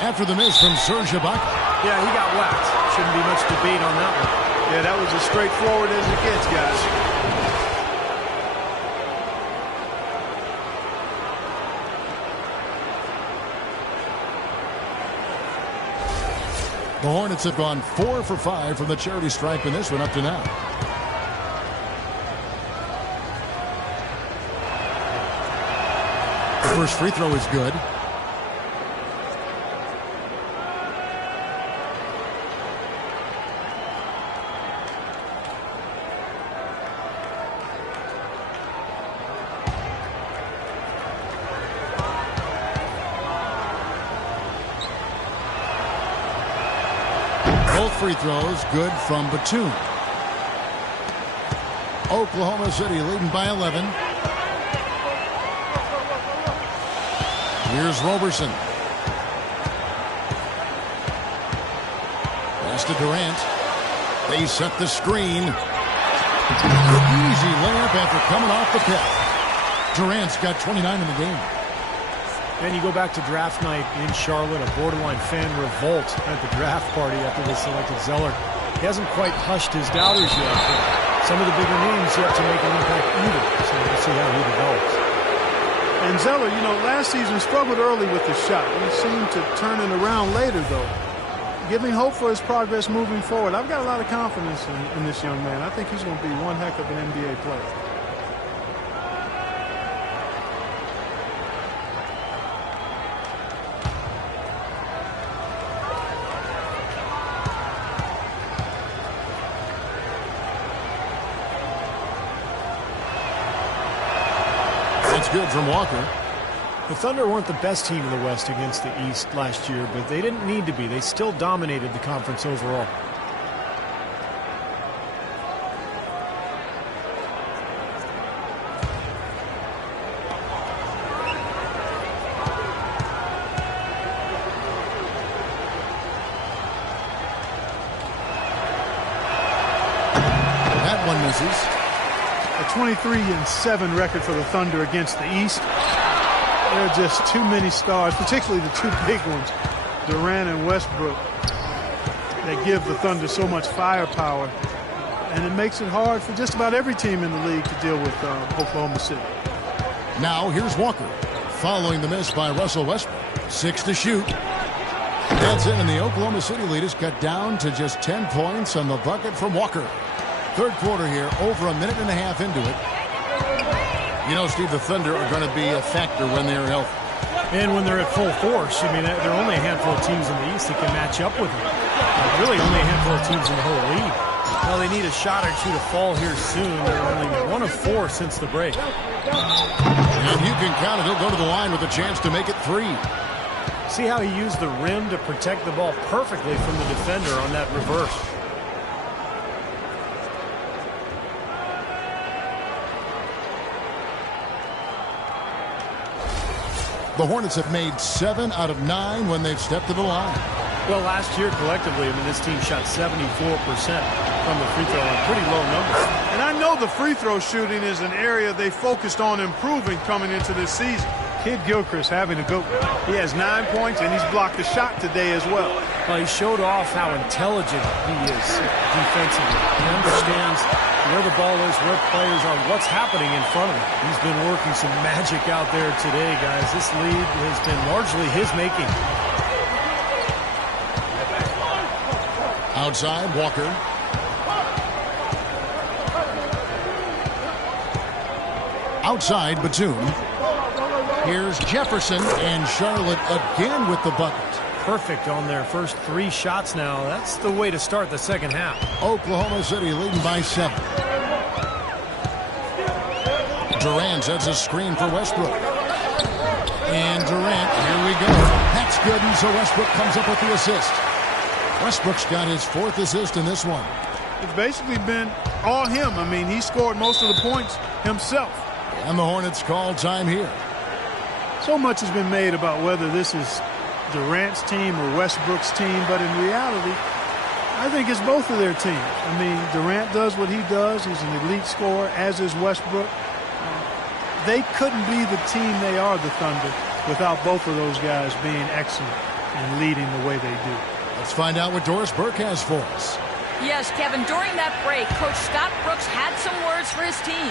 after the miss from Serge Ibaka. Yeah, he got whacked. Shouldn't be much debate on that one. Yeah, that was as straightforward as it gets, guys. The Hornets have gone 4 for 5 from the charity stripe in this one up to now. The first free throw is good. Both free throws good from Batum. Oklahoma City leading by 11. Here's Roberson. pass to Durant. They set the screen. Easy layup after coming off the pick. Durant's got 29 in the game. Then you go back to draft night in Charlotte, a borderline fan revolt at the draft party after they selected Zeller. He hasn't quite hushed his doubters yet, but some of the bigger names yet to make an impact either. So we'll see how he develops. And Zeller, you know, last season struggled early with the shot. He seemed to turn it around later, though. Giving hope for his progress moving forward. I've got a lot of confidence in this young man. I think he's going to be one heck of an NBA player. That's good from Walker. The Thunder weren't the best team in the West against the East last year, but they didn't need to be. They still dominated the conference overall. That one misses. A 23-7 record for the Thunder against the East. There are just too many stars, particularly the two big ones, Durant and Westbrook, that give the Thunder so much firepower. And it makes it hard for just about every team in the league to deal with Oklahoma City. Now here's Walker, following the miss by Russell Westbrook. 6 to shoot. That's it, and the Oklahoma City lead is cut down to just 10 points on the bucket from Walker. Third quarter here, over a minute and a half into it. You know, Steve, the Thunder are going to be a factor when they're healthy. And when they're at full force, I mean, there are only a handful of teams in the East that can match up with them. Really only a handful of teams in the whole league. Well, they need a shot or two to fall here soon. They're only 1 of 4 since the break. And you can count it. He'll go to the line with a chance to make it 3. See how he used the rim to protect the ball perfectly from the defender on that reverse. The Hornets have made 7 out of 9 when they've stepped to the line. Well, last year collectively, I mean, this team shot 74% from the free throw line. Pretty low numbers. And I know the free throw shooting is an area they focused on improving coming into this season. Kid Gilchrist having a good one. He has 9 points, and he's blocked a shot today as well. Well, he showed off how intelligent he is defensively. He understands where the ball is, where players are, what's happening in front of him. He's been working some magic out there today, guys. This lead has been largely his making. Outside, Walker. Outside, Batum. Here's Jefferson, and Charlotte again with the bucket. Perfect on their first 3 shots now. That's the way to start the second half. Oklahoma City leading by 7. Durant sets a screen for Westbrook. And Durant, here we go. That's good, and so Westbrook comes up with the assist. Westbrook's got his 4th assist in this one. It's basically been all him. I mean, he scored most of the points himself. And the Hornets call time here. So much has been made about whether this is Durant's team or Westbrook's team, but in reality, I think it's both of their teams. I mean, Durant does what he does. He's an elite scorer, as is Westbrook. They couldn't be the team they are, the Thunder, without both of those guys being excellent and leading the way they do. Let's find out what Doris Burke has for us. Yes, Kevin, during that break, Coach Scott Brooks had some words for his team.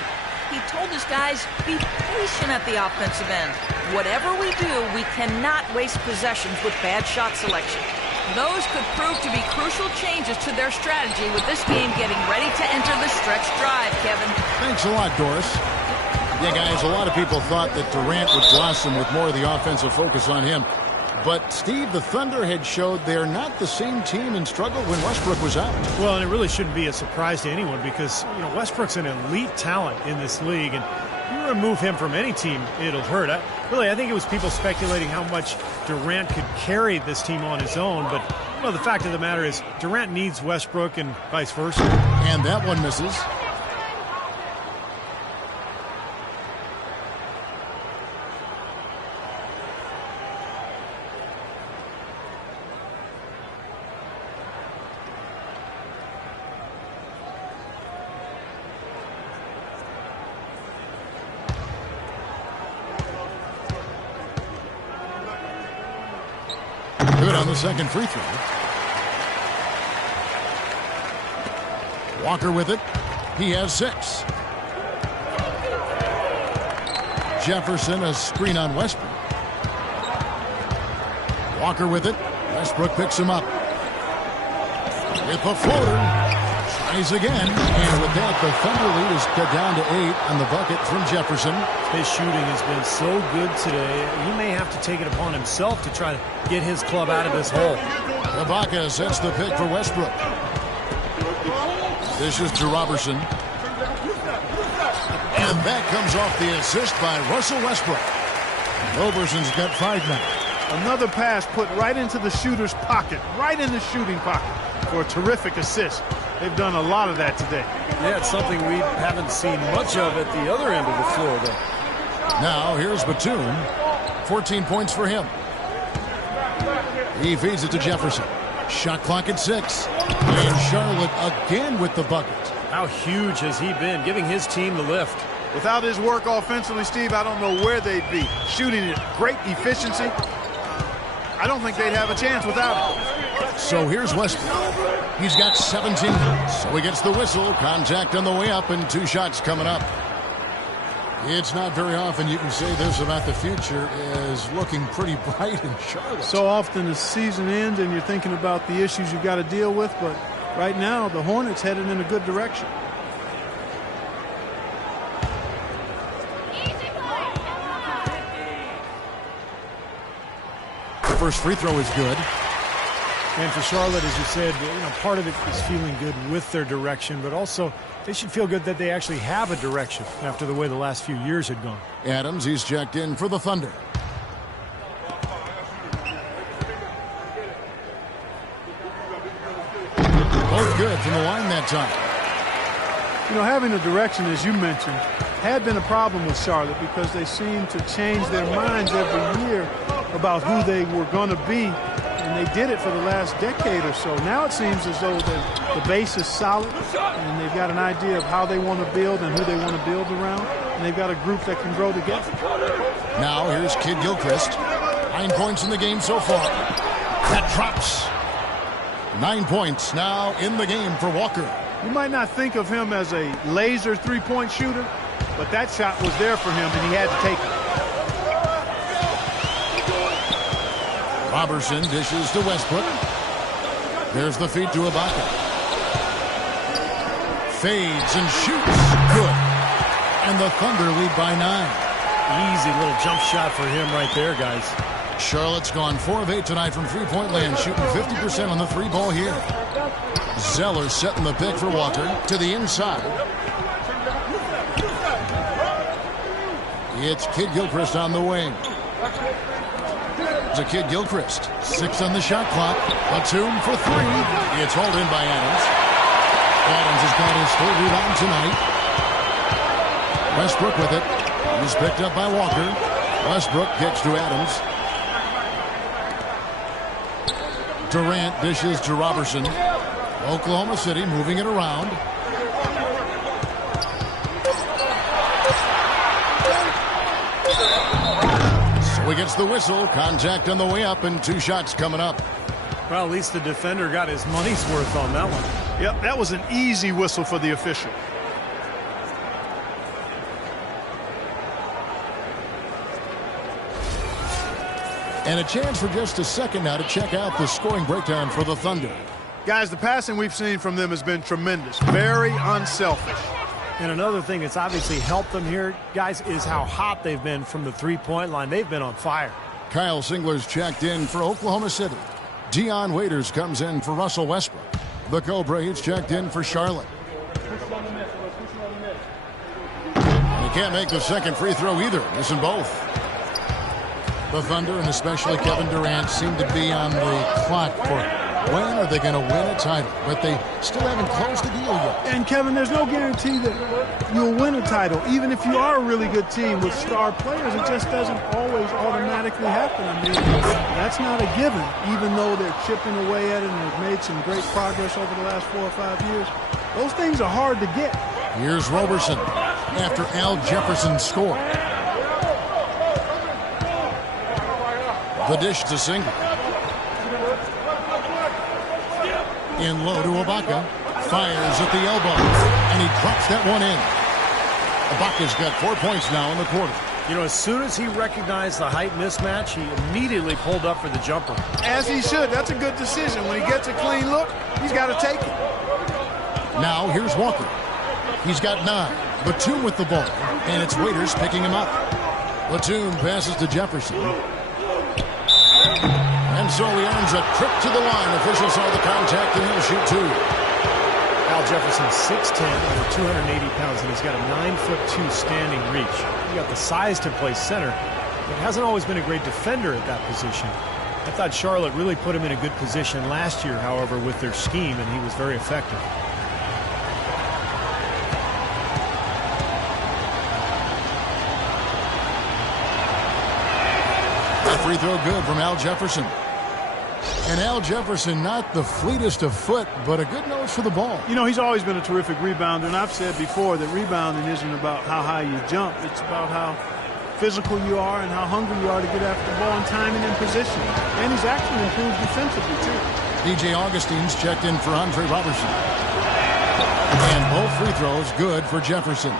He told his guys, be patient at the offensive end. Whatever we do, we cannot waste possessions with bad shot selection. Those could prove to be crucial changes to their strategy with this game getting ready to enter the stretch drive, Kevin. Thanks a lot, Doris. Yeah, guys, a lot of people thought that Durant would blossom with more of the offensive focus on him. But, Steve, the Thunder had showed they're not the same team and struggled when Westbrook was out. Well, and it really shouldn't be a surprise to anyone because, you know, Westbrook's an elite talent in this league, and you remove him from any team, it'll hurt. I think it was people speculating how much Durant could carry this team on his own, but, well, the fact of the matter is Durant needs Westbrook and vice versa. And that one misses. good on the second free throw. Walker with it. He has 6. Jefferson, a screen on Westbrook. Walker with it. Westbrook picks him up. With the floater. Tries again. And with that, the Thunder lead is cut down to 8 on the bucket from Jefferson. His shooting has been so good today. He may have to take it upon himself to try to get his club out of this hole. Ibaka sets the pick for Westbrook. This is to Robertson. And that comes off the assist by Russell Westbrook. Roberson's got 5 now. Another pass put right into the shooter's pocket, right in the shooting pocket for a terrific assist. They've done a lot of that today. Yeah, it's something we haven't seen much of at the other end of the floor, though. Now, here's Batum. 14 points for him. He feeds it to Jefferson. Shot clock at 6. And Charlotte again with the bucket. How huge has he been, giving his team the lift? Without his work offensively, Steve, I don't know where they'd be. Shooting at great efficiency. I don't think they'd have a chance without it. So here's Westbrook. He's got 17. So he gets the whistle. Contact on the way up and 2 shots coming up. It's not very often you can say this about the future is looking pretty bright in Charlotte. So often the season ends and you're thinking about the issues you've got to deal with, but right now the Hornets headed in a good direction. The first free throw is good. And for Charlotte, as you said, part of it is feeling good with their direction, but also they should feel good that they actually have a direction after the way the last few years had gone. Adams, he's checked in for the Thunder. Both good from the line that time. Having a direction, as you mentioned, had been a problem with Charlotte because they seem to change their minds every year about who they were going to be, and they did it for the last decade or so. Now it seems as though the base is solid, and they've got an idea of how they want to build and who they want to build around, and they've got a group that can grow together. Now here's Kid Gilchrist. 9 points in the game so far. That drops. 9 points now in the game for Walker. You might not think of him as a laser three-point shooter, but that shot was there for him, and he had to take it. Robertson dishes to Westbrook. There's the feed to Ibaka. Fades and shoots. Good. And the Thunder lead by 9. Easy little jump shot for him right there, guys. Charlotte's gone 4 of 8 tonight from three-point land, shooting 50% on the 3-ball here. Zeller setting the pick for Walker to the inside. It's Kid Gilchrist on the wing. It's a Kid Gilchrist. 6 on the shot clock. Batum for 3. It's hauled in by Adams. Adams has got his 3rd rebound tonight. Westbrook with it. He's picked up by Walker. Westbrook kicks to Adams. Durant dishes to Robertson. Oklahoma City moving it around. So he gets the whistle. Contact on the way up and 2 shots coming up. Well, at least the defender got his money's worth on that one. Yep, that was an easy whistle for the official. And a chance for just a second now to check out the scoring breakdown for the Thunder. Guys, the passing we've seen from them has been tremendous. Very unselfish. And another thing that's obviously helped them here, guys, is how hot they've been from the three-point line. They've been on fire. Kyle Singler's checked in for Oklahoma City. Dion Waiters comes in for Russell Westbrook. The Cobra, he's checked in for Charlotte. He can't make the second free throw either. Missing both. The Thunder, and especially Kevin Durant, seem to be on the clock for when are they going to win a title. But they still haven't closed the deal yet. And, Kevin, there's no guarantee that you'll win a title. Even if you are a really good team with star players, it just doesn't always automatically happen. I mean, that's not a given, even though they're chipping away at it and they've made some great progress over the last 4 or 5 years. Those things are hard to get. Here's Robertson after Al Jefferson scored. The dish to Singler. In low to Ibaka. Fires at the elbow. And he drops that one in. Ibaka's got 4 points now in the quarter. You know, as soon as he recognized the height mismatch, he immediately pulled up for the jumper. As he should. That's a good decision. When he gets a clean look, he's got to take it. Now here's Walker. He's got 9. Batum with the ball. And it's Waiters picking him up. Batum passes to Jefferson. And so he earns a trip to the line. Officials saw the contact and he'll shoot 2. Al Jefferson's 6'10", over 280 pounds, and he's got a 9'2" standing reach. He got the size to play center, but hasn't always been a great defender at that position. I thought Charlotte really put him in a good position last year, however, with their scheme, and he was very effective. That free throw good from Al Jefferson. And Al Jefferson, not the fleetest of foot, but a good nose for the ball. You know, he's always been a terrific rebounder, and I've said before that rebounding isn't about how high you jump. It's about how physical you are and how hungry you are to get after the ball and timing and position. And he's actually improved defensively, too. DJ Augustine's checked in for Andre Robertson. And both free throws good for Jefferson.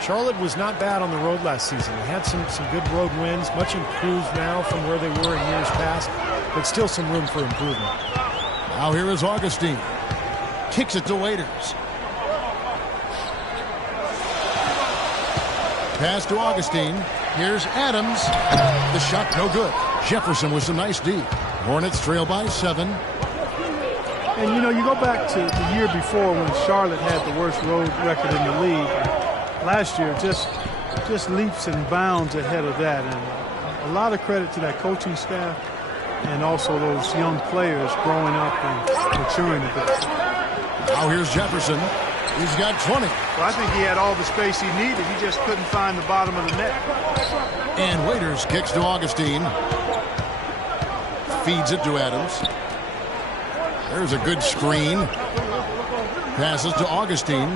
Charlotte was not bad on the road last season. They had some good road wins, much improved now from where they were in years past, but still some room for improvement. Now here is Augustine. Kicks it to Waiters. Pass to Augustine. Here's Adams. The shot no good. Jefferson with some nice D. Hornets trail by 7. And, you know, you go back to the year before when Charlotte had the worst road record in the league. Last year, just leaps and bounds ahead of that. And a lot of credit to that coaching staff and also those young players growing up and maturing a bit. Now here's Jefferson. He's got 20. Well, I think he had all the space he needed. He just couldn't find the bottom of the net. And Waiters kicks to Augustine. Feeds it to Adams. There's a good screen. Passes to Augustine.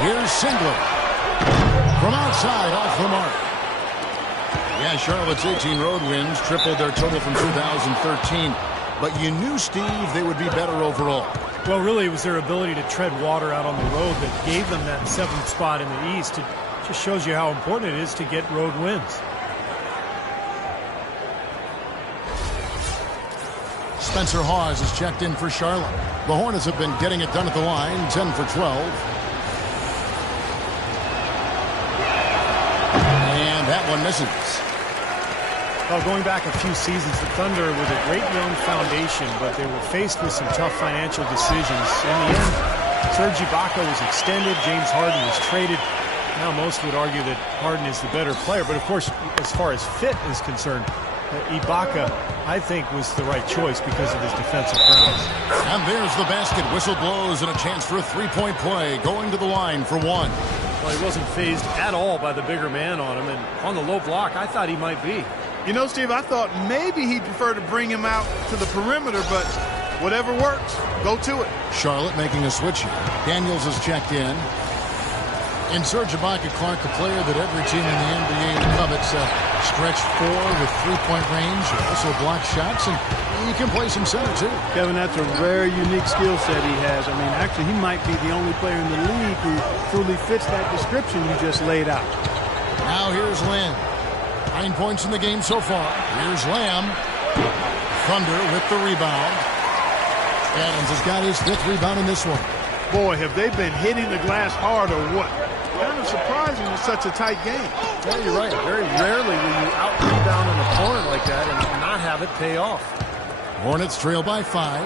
Here's Singler. From outside, off the mark. Yeah, Charlotte's 18 road wins tripled their total from 2013. But you knew, Steve, they would be better overall. Well, really, it was their ability to tread water out on the road that gave them that 7th spot in the East. It just shows you how important it is to get road wins. Spencer Hawes is checked in for Charlotte. The Hornets have been getting it done at the line, 10 for 12. And that one misses. Well, going back a few seasons, the Thunder with a great young foundation, but they were faced with some tough financial decisions. In the end, Serge Ibaka was extended, James Harden was traded. Now most would argue that Harden is the better player, but of course, as far as fit is concerned, Ibaka, I think, was the right choice because of his defensive prowess. And there's the basket. Whistle blows and a chance for a three-point play. Going to the line for 1. Well, he wasn't fazed at all by the bigger man on him, and on the low block, I thought he might be. You know, Steve, I thought maybe he'd prefer to bring him out to the perimeter, but whatever works, go to it. Charlotte making a switch here. Daniels is checked in. And Serge Ibaka, Clark, a player that every team in the NBA covets. Stretch 4 with three-point range. Also block shots, and he can play some center, too. Kevin, that's a very unique skill set he has. I mean, actually, he might be the only player in the league who truly fits that description you just laid out. Now here's Lamb. 9 points in the game so far. Here's Lamb. Thunder with the rebound. Adams has got his 5th rebound in this one. Boy, have they been hitting the glass hard or what? Kind of surprising in such a tight game. Yeah, you're right. Very rarely will you out-rebound an opponent like that and not have it pay off. Hornets trail by 5.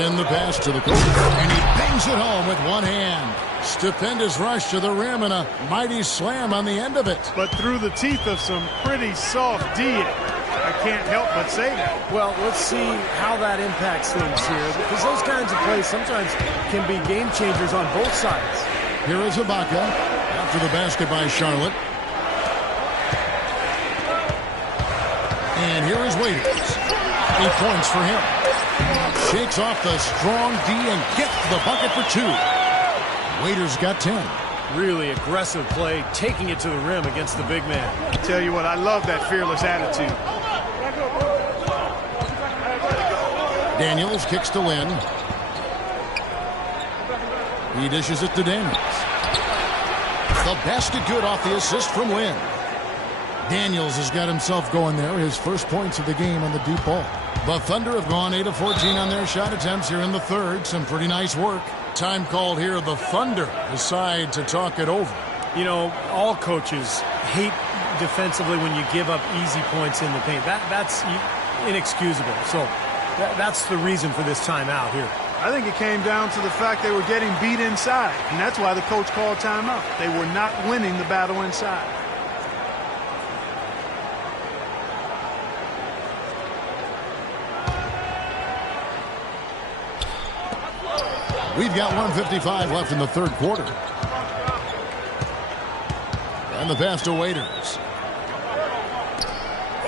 In the pass to the coach, and he bangs it home with one hand. Stupendous rush to the rim and a mighty slam on the end of it. But through the teeth of some pretty soft D. I can't help but say that. Well, let's see how that impacts things here, because those kinds of plays sometimes can be game changers on both sides. Here is Ibaka after the basket by Charlotte. And here is Waiters. 8 points for him. Shakes off the strong D and gets the bucket for 2. Waiters got 10. Really aggressive play, taking it to the rim against the big man. I tell you what, I love that fearless attitude. Daniels kicks to Lynn. He dishes it to Daniels. The basket good off the assist from Lynn. Daniels has got himself going there. His first points of the game on the deep ball. The Thunder have gone 8 of 14 on their shot attempts here in the third. Some pretty nice work. Time called here. The Thunder decide to talk it over. You know, all coaches hate defensively when you give up easy points in the paint. That's inexcusable. So that's the reason for this timeout here. I think it came down to the fact they were getting beat inside, and that's why the coach called timeout. They were not winning the battle inside. We've got 1:55 left in the third quarter. And the pass to Waiters.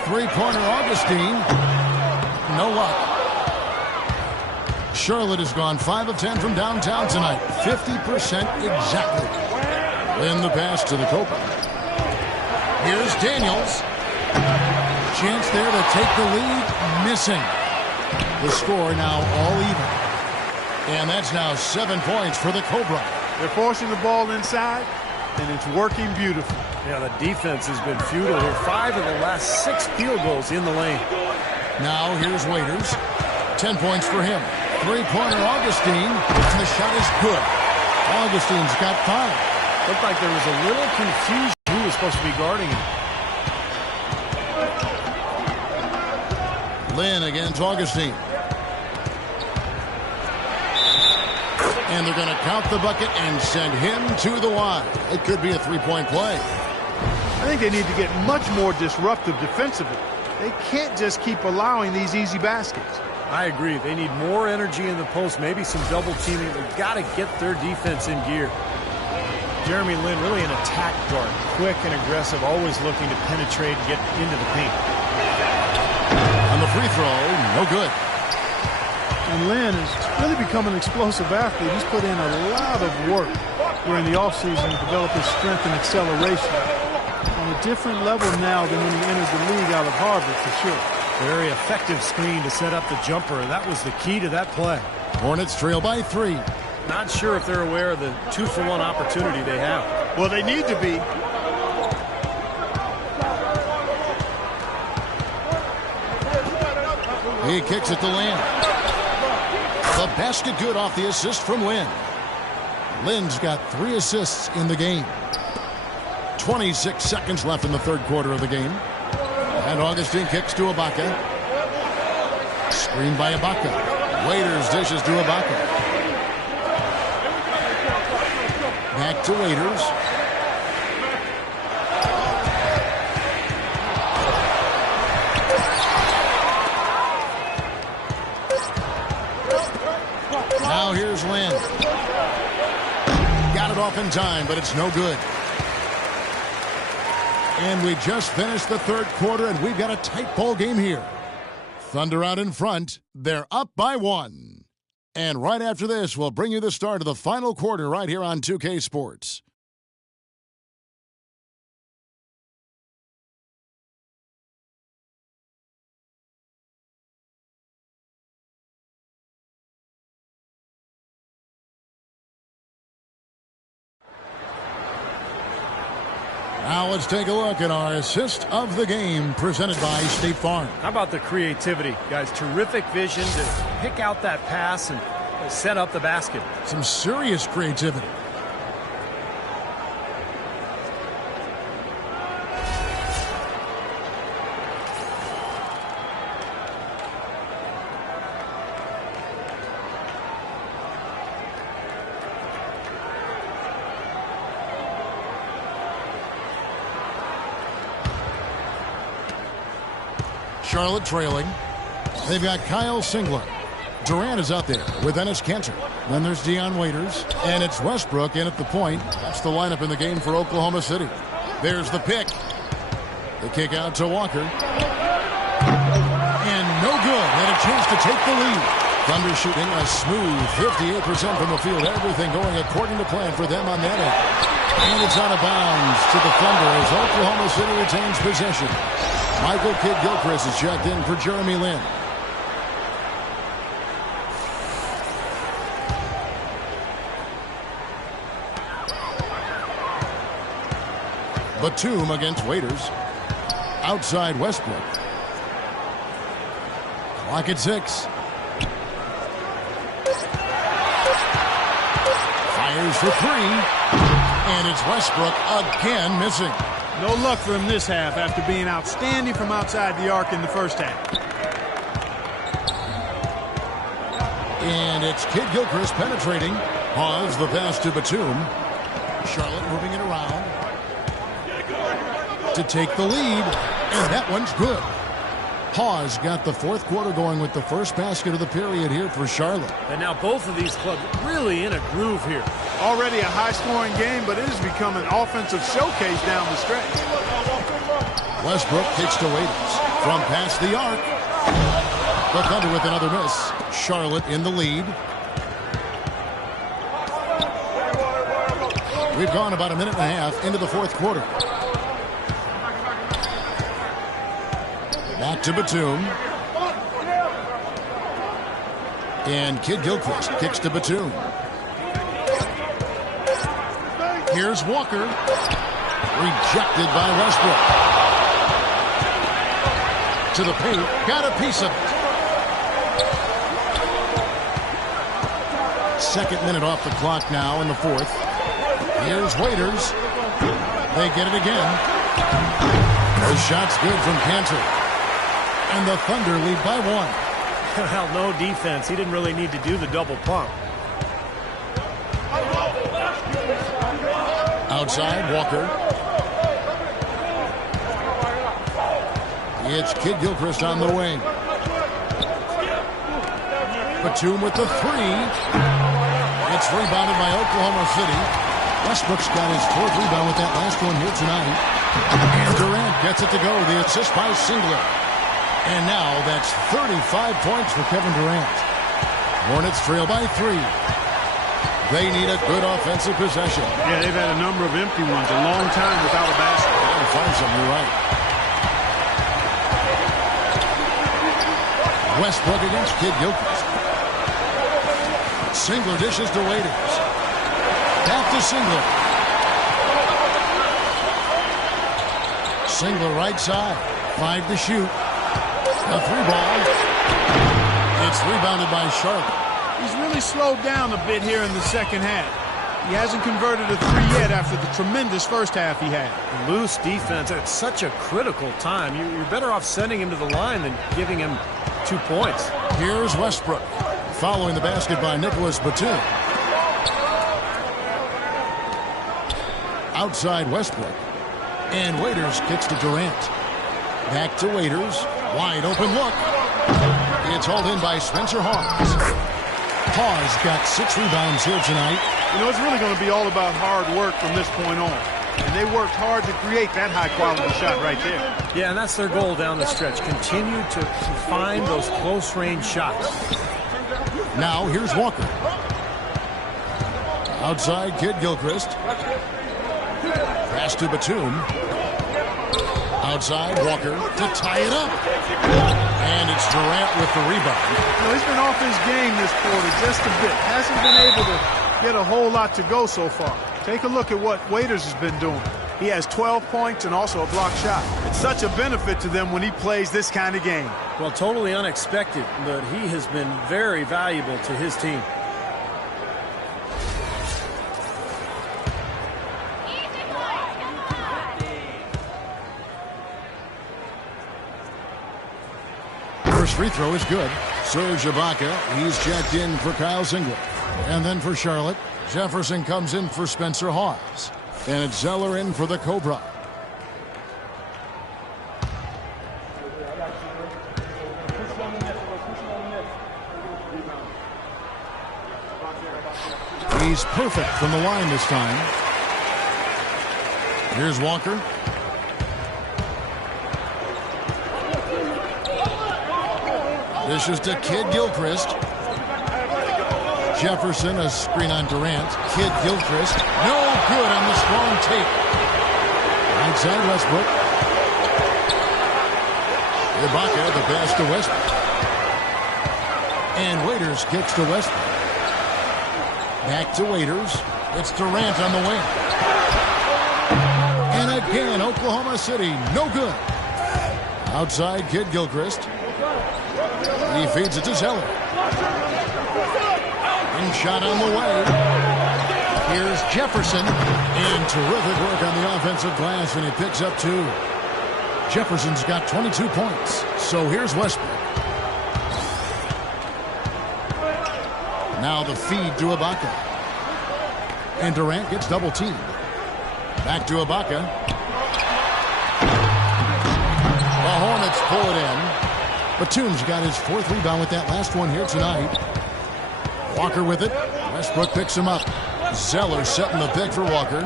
Three-pointer Augustine. No luck. Charlotte has gone 5 of 10 from downtown tonight. 50% exactly. Then the pass to the Copa. Here's Daniels. Chance there to take the lead. Missing. The score now all even. And that's now 7 points for the Cobra. They're forcing the ball inside, and it's working beautifully. Yeah, the defense has been futile here. 5 of the last 6 field goals in the lane. Now here's Waiters. 10 points for him. Three-pointer Augustine, and the shot is good. Augustine's got 5. Looked like there was a little confusion who was supposed to be guarding him. Lynn against Augustine. And they're going to count the bucket and send him to the line. It could be a three-point play. I think they need to get much more disruptive defensively. They can't just keep allowing these easy baskets. I agree. They need more energy in the post, maybe some double teaming. They've got to get their defense in gear. Jeremy Lin, really an attack guard. Quick and aggressive, always looking to penetrate and get into the paint. On the free throw, no good. And Lin has really become an explosive athlete. He's put in a lot of work during the offseason to develop his strength and acceleration. On a different level now than when he entered the league out of Harvard, for sure. Very effective screen to set up the jumper. That was the key to that play. Hornets trail by 3. Not sure if they're aware of the 2-for-1 opportunity they have. Well, they need to be. He kicks it to Lynn. The basket good off the assist from Lynn. Lynn's got 3 assists in the game. 26 seconds left in the third quarter of the game. And Augustine kicks to Ibaka. Screened by Ibaka. Waiters dishes to Ibaka. Back to Waiters. Now here's Lynn. Got it off in time, but it's no good. And we just finished the third quarter, and we've got a tight ball game here. Thunder out in front. They're up by 1. And right after this, we'll bring you the start of the final quarter right here on 2K Sports. Now let's take a look at our assist of the game presented by State Farm. How about the creativity, guys? Terrific vision to pick out that pass and set up the basket. Some serious creativity. Charlotte trailing. They've got Kyle Singler. Durant is out there with Enes Kanter. Then there's Dion Waiters. And it's Westbrook in at the point. That's the lineup in the game for Oklahoma City. There's the pick. The kick out to Walker. And no good. And a chance to take the lead. Thunder shooting a smooth 58% from the field. Everything going according to plan for them on that end. And it's out of bounds to the Thunder as Oklahoma City retains possession. Michael Kidd-Gilchrist is checked in for Jeremy Lin. Batum against Waiters. Outside Westbrook. Clock at 6. Fires for 3. And it's Westbrook again missing. No luck for him this half after being outstanding from outside the arc in the first half. And it's Kid Gilchrist penetrating. Pause the pass to Batum. Charlotte moving it around to take the lead. And that one's good. Hawes got the fourth quarter going with the first basket of the period here for Charlotte. And now both of these clubs really in a groove here. Already a high-scoring game, but it has become an offensive showcase down the stretch. Westbrook kicks to Waiters from past the arc. The Thunder with another miss. Charlotte in the lead. We've gone about a minute and a half into the fourth quarter. Back to Batum. And Kid Gilchrist kicks to Batum. Here's Walker. Rejected by Westbrook. To the paint. Got a piece of it. Second minute off the clock now in the fourth. Here's Waiters. They get it again. The shot's good from Cantor. And the Thunder lead by 1. Well, no defense. He didn't really need to do the double pump. Outside, Walker. It's Kid Gilchrist on the wing. Batum with the 3. It's rebounded by Oklahoma City. Westbrook's got his 4th rebound with that last one here tonight. And Durant gets it to go. The assist by Singler. And now that's 35 points for Kevin Durant. Hornets trail by 3. They need a good offensive possession. Yeah, they've had a number of empty ones. A long time without a basket. Gotta find something, you're right. Westbrook against Kid Gilchrist. Singler dishes to Waiters. Back to Singler. Singler right side. 5 to shoot. A 3-ball. It's rebounded by Charlotte. He's really slowed down a bit here in the second half. He hasn't converted a 3 yet after the tremendous first half he had. Loose defense at such a critical time. You're better off sending him to the line than giving him 2 points. Here's Westbrook. Following the basket by Nicholas Batum. Outside Westbrook. And Waiters kicks to Durant. Back to Waiters. Wide open look. It's hauled in by Spencer Hawes. Hawes got 6 rebounds here tonight. You know, it's really going to be all about hard work from this point on. And they worked hard to create that high-quality shot right there. Yeah, and that's their goal down the stretch. Continue to find those close-range shots. Now, here's Walker. Outside, Kid Gilchrist. Pass to Batum. Outside, Walker to tie it up. And it's Durant with the rebound. You know, he's been off his game this quarter just a bit. Hasn't been able to get a whole lot to go so far. Take a look at what Waiters has been doing. He has 12 points and also a block shot. It's such a benefit to them when he plays this kind of game. Well, totally unexpected, but he has been very valuable to his team. First free throw is good. Serge Ibaka, he's checked in for Kyle Singler. And then for Charlotte, Jefferson comes in for Spencer Hawes. And it's Zeller in for the Cobra. He's perfect from the line this time. Here's Walker. This is to Kid Gilchrist. Jefferson, a screen on Durant. Kid Gilchrist, no good on the strong take. Right side Westbrook. Ibaka, the pass to Westbrook. And Waiters kicks to Westbrook. Back to Waiters. It's Durant on the wing. And Again, Oklahoma City, no good. Outside, Kid Gilchrist. He feeds it to Zeller. And shot on the way. Here's Jefferson. And terrific work on the offensive glass, and he picks up 2. Jefferson's got 22 points. So here's Westbrook. Now the feed to Ibaka. And Durant gets double teamed. Back to Ibaka. The Hornets pull it in. Batum's got his 4th rebound with that last one here tonight. Walker with it. Westbrook picks him up. Zeller setting the pick for Walker.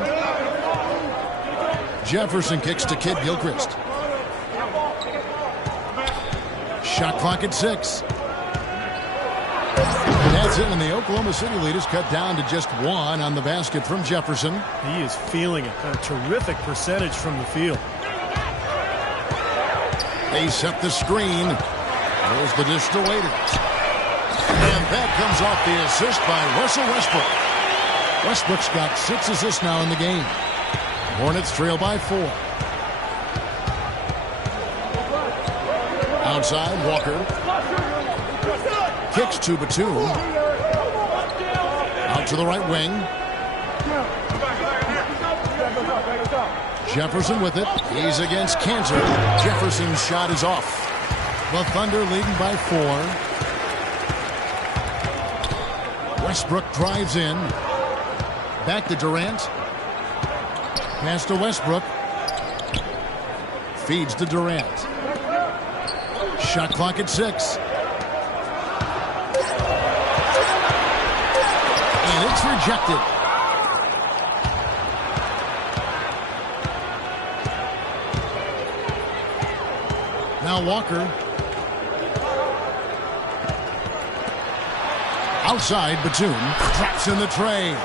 Jefferson kicks to Kid Gilchrist. Shot clock at 6. That's it, and the Oklahoma City lead is cut down to just 1 on the basket from Jefferson. He is feeling it. A terrific percentage from the field. They set the screen. There's the dish to Waiters. And that comes off the assist by Russell Westbrook. Westbrook's got 6 assists now in the game. Hornets trail by 4. Outside, Walker. Kicks to Batum. Out to the right wing. Jefferson with it. He's against Cantor. Jefferson's shot is off. The Thunder leading by 4. Westbrook drives in. Back to Durant. Pass to Westbrook. Feeds to Durant. Shot clock at 6. And it's rejected. Now Walker. Outside, Batum traps in the tray.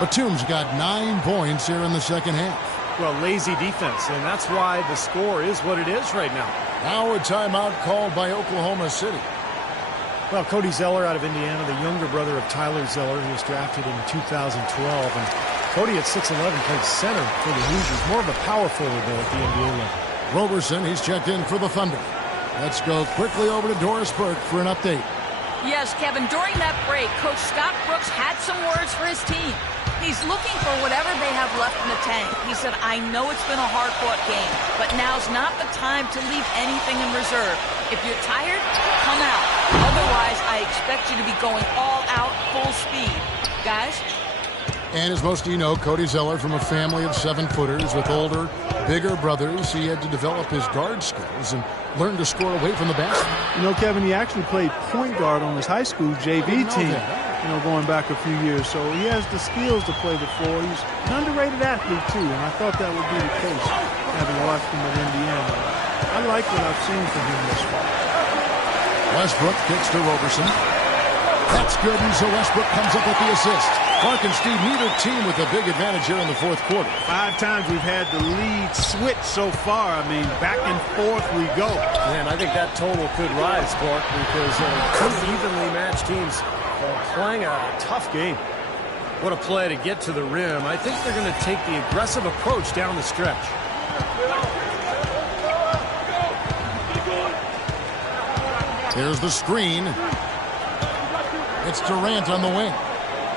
Batum's got 9 points here in the second half. Well, lazy defense, and that's why the score is what it is right now. Now a timeout called by Oklahoma City. Well, Cody Zeller out of Indiana, the younger brother of Tyler Zeller, who was drafted in 2012. And Cody at 6'11" played center for the Hoosiers, more of a power forward there at the NBA level. Roberson, he's checked in for the Thunder. Let's go quickly over to Doris Burke for an update. Yes, Kevin, during that break, Coach Scott Brooks had some words for his team. He's looking for whatever they have left in the tank. He said, I know it's been a hard-fought game, but now's not the time to leave anything in reserve. If you're tired, come out. Otherwise, I expect you to be going all out, full speed. Guys? And as most of you know, Cody Zeller from a family of 7-footers with older, bigger brothers. He had to develop his guard skills and learn to score away from the basket. You know, Kevin, he actually played point guard on his high school JV team. You know, going back a few years. So he has the skills to play the 4. He's an underrated athlete, too, and I thought that would be the case, having watched him at Indiana. I like what I've seen from him this far. Westbrook kicks to Roberson. That's good, and so Westbrook comes up with the assist. Clark and Steve, neither team with a big advantage here in the 4th quarter. 5 times we've had the lead switch so far. I mean, back and forth we go. Man, I think that total could rise, Clark, because 2 evenly matched teams playing a tough game. What a play to get to the rim. I think they're going to take the aggressive approach down the stretch. Here's the screen. It's Durant on the wing.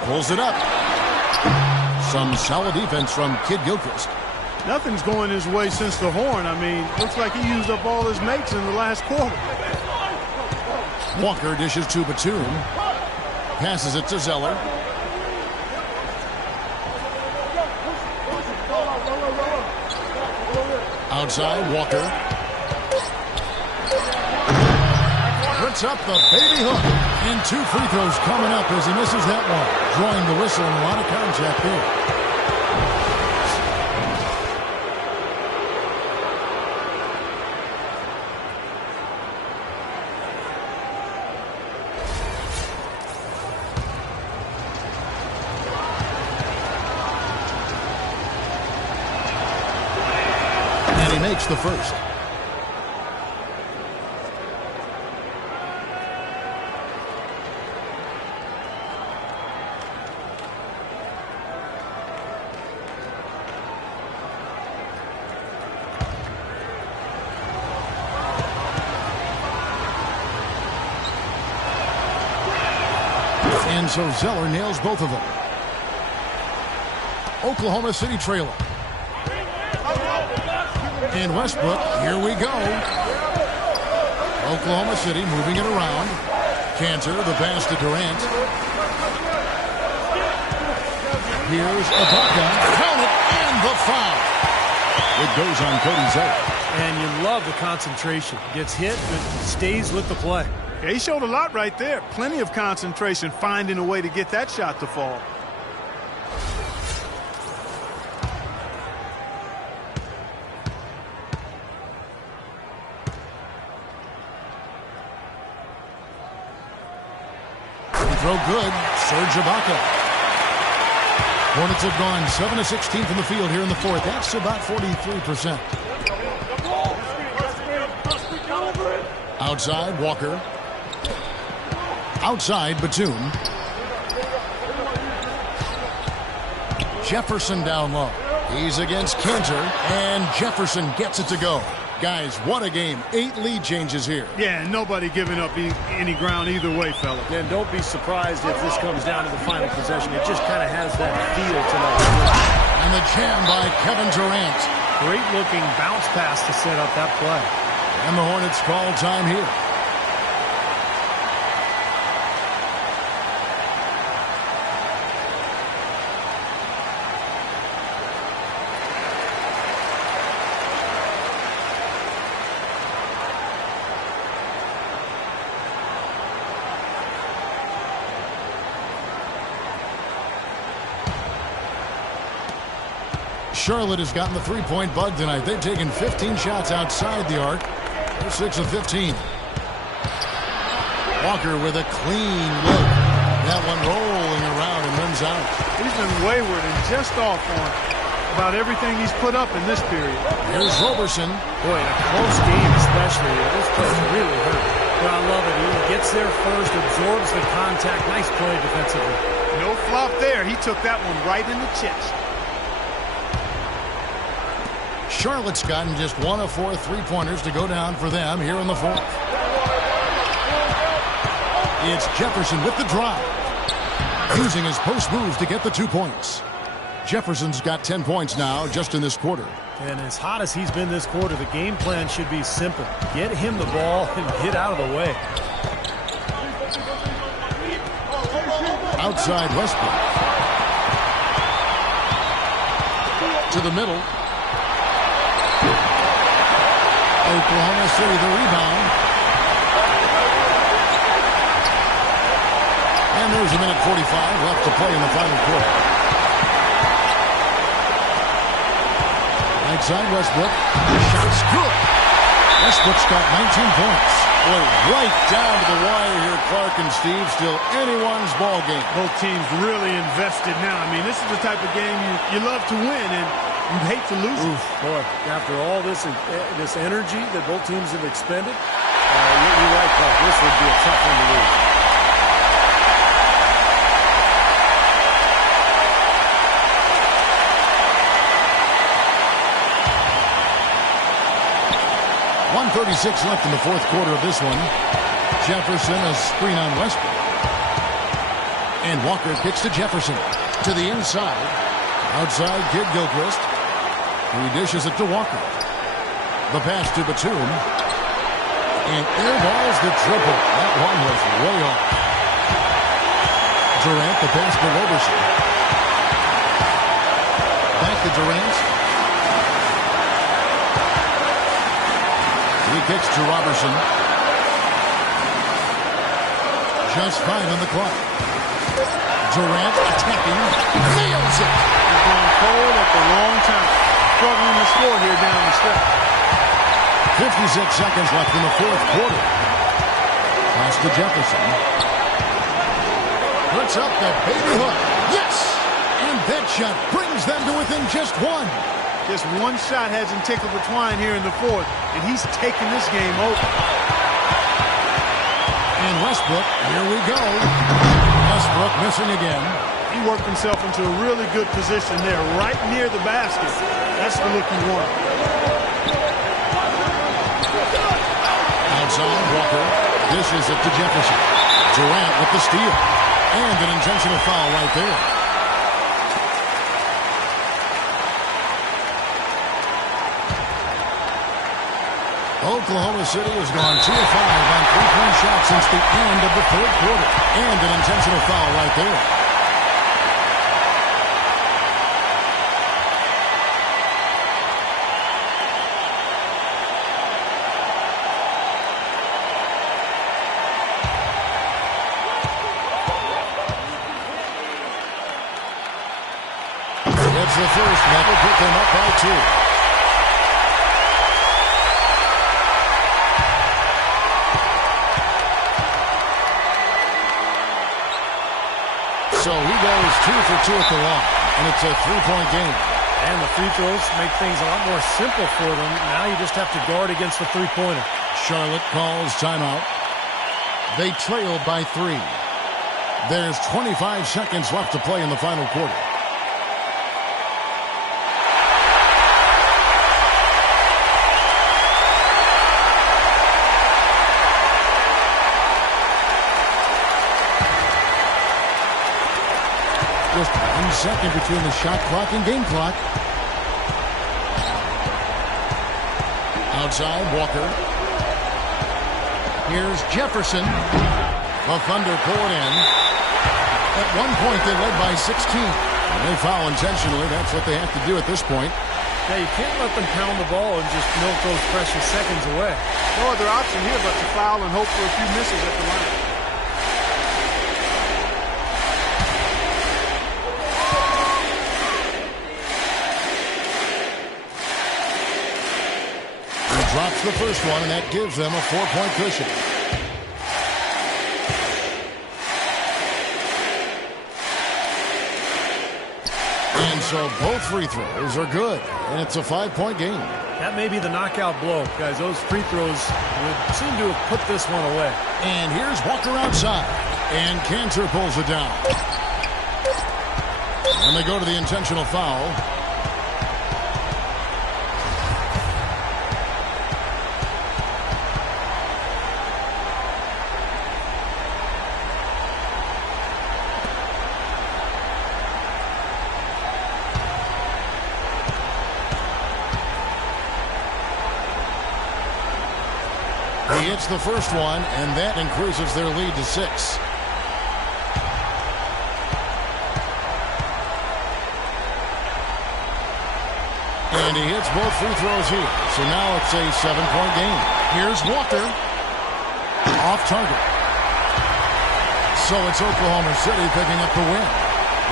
Pulls it up. Some solid defense from Kid Gilchrist. Nothing's going his way since the horn. I mean, looks like he used up all his mates in the last quarter. Walker dishes to Batum. Passes it to Zeller. Outside, Walker. Puts up the baby hook. And 2 free throws coming up as he misses that one. Drawing the whistle and a lot of contact there. And he makes the first. And so Zeller nails both of them. Oklahoma City trailer. In Westbrook, here we go. Oklahoma City moving it around. Cantor, the pass to Durant. Here's Ibaka. Count it, and the foul. It goes on Cody Zeller. And you love the concentration. Gets hit, but stays with the play. Yeah, he showed a lot right there. Plenty of concentration, finding a way to get that shot to fall. Throw good. Serge Ibaka. Hornets have gone 7 of 16 from the field here in the fourth. That's about 43%. Outside, Walker. Outside, Batum. Jefferson down low. He's against Cantor, and Jefferson gets it to go. Guys, what a game. 8 lead changes here. Yeah, and nobody giving up any ground either way, fella. And don't be surprised if this comes down to the final possession. It just kind of has that feel tonight. And the jam by Kevin Durant. Great looking bounce pass to set up that play. And the Hornets call time here. Charlotte has gotten the three-point bug tonight. They've taken 15 shots outside the arc. They're 6 of 15. Walker with a clean look. That one rolling around and rims out. He's been wayward and just off on about everything he's put up in this period. Here's Roberson. Boy, in a close game especially, this play's really hurt. But I love it. He gets there first, absorbs the contact. Nice play defensively. No flop there. He took that one right in the chest. Charlotte's gotten just 1 of 4 three-pointers to go down for them here in the fourth. It's Jefferson with the drive. Using his post moves to get the 2 points. Jefferson's got 10 points now just in this quarter. And as hot as he's been this quarter, the game plan should be simple. Get him the ball and get out of the way. Outside Westbrook. To the middle. Oklahoma City the rebound. And there's a minute 45 left to play in the final quarter. Outside Westbrook. Shot's good. Westbrook's got 19 points. Boy, right down to the wire here, Clark and Steve. Still anyone's ball game. Both teams really invested now. I mean, this is the type of game you love to win, and you'd hate to lose it. Boy, after all this energy that both teams have expended, you're right, Clark. This would be a tough one to lose. .36 left in the fourth quarter of this one. Jefferson a screen on Westbrook. And Walker kicks to Jefferson. To the inside. Outside Kid Gilchrist. He dishes it to Walker. The pass to Batum. And airballs the triple. That one was way off. Durant, the pass to Roberson. Back to Durant. He kicks to Roberson. Just 5 on the clock. Durant attacking. Nails it. He's going cold at the wrong time. Struggling to score here down the stretch. 56 seconds left in the fourth quarter. Pass to Jefferson. Puts up the baby hook. Yes! And that shot brings them to within just 1. Just one shot hasn't tickled the twine here in the fourth, and he's taking this game over. And Westbrook, here we go. Westbrook missing again. He worked himself into a really good position there, right near the basket. That's the look he wanted. Outside, Walker dishes it to Jefferson. Durant with the steal. And an intentional foul right there. Oklahoma City has gone 2 of 5 on three-point shots since the end of the third quarter. And an intentional foul right there. It's the first, and that will put them up by 2. So he goes 2 for 2 at the line, and it's a 3-point game. And the free throws make things a lot more simple for them. Now you just have to guard against the three-pointer. Charlotte calls timeout. They trail by 3. There's 25 seconds left to play in the final quarter. Just 1 second between the shot clock and game clock. Outside, Walker. Here's Jefferson. The Thunder pull it in. At one point, they led by 16. And they foul intentionally. That's what they have to do at this point. Yeah, you can't let them pound the ball and just milk those precious seconds away. No other option here but to foul and hope for a few misses at the line. Drops the first one, and that gives them a 4-point cushion. And so both free throws are good, and it's a 5-point game. That may be the knockout blow, guys. Those free throws would seem to have put this one away. And here's Walker outside, and Cantor pulls it down. And they go to the intentional foul. He hits the first one, and that increases their lead to 6. And he hits both free throws here. So now it's a 7-point game. Here's Walker. Off target. So it's Oklahoma City picking up the win.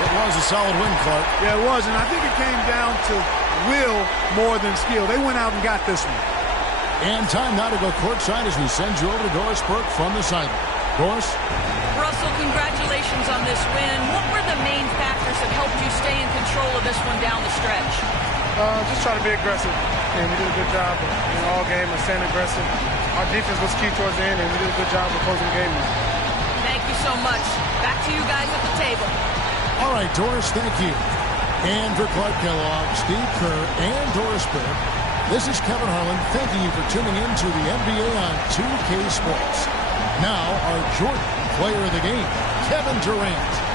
It was a solid win, Clark. Yeah, it was, and I think it came down to will more than skill. They went out and got this one. And time now to go courtside as we send you over to Doris Burke from the sideline. Doris? Russell, congratulations on this win. What were the main factors that helped you stay in control of this one down the stretch? Just try to be aggressive, and we did a good job all game of staying aggressive. Our defense was key towards the end, and we did a good job of closing the game. Thank you so much. Back to you guys at the table. All right, Doris, thank you. And for Clark Kellogg, Steve Kerr, and Doris Burke, this is Kevin Harlan thanking you for tuning in to the NBA on 2K Sports. Now, our Jordan player of the game, Kevin Durant.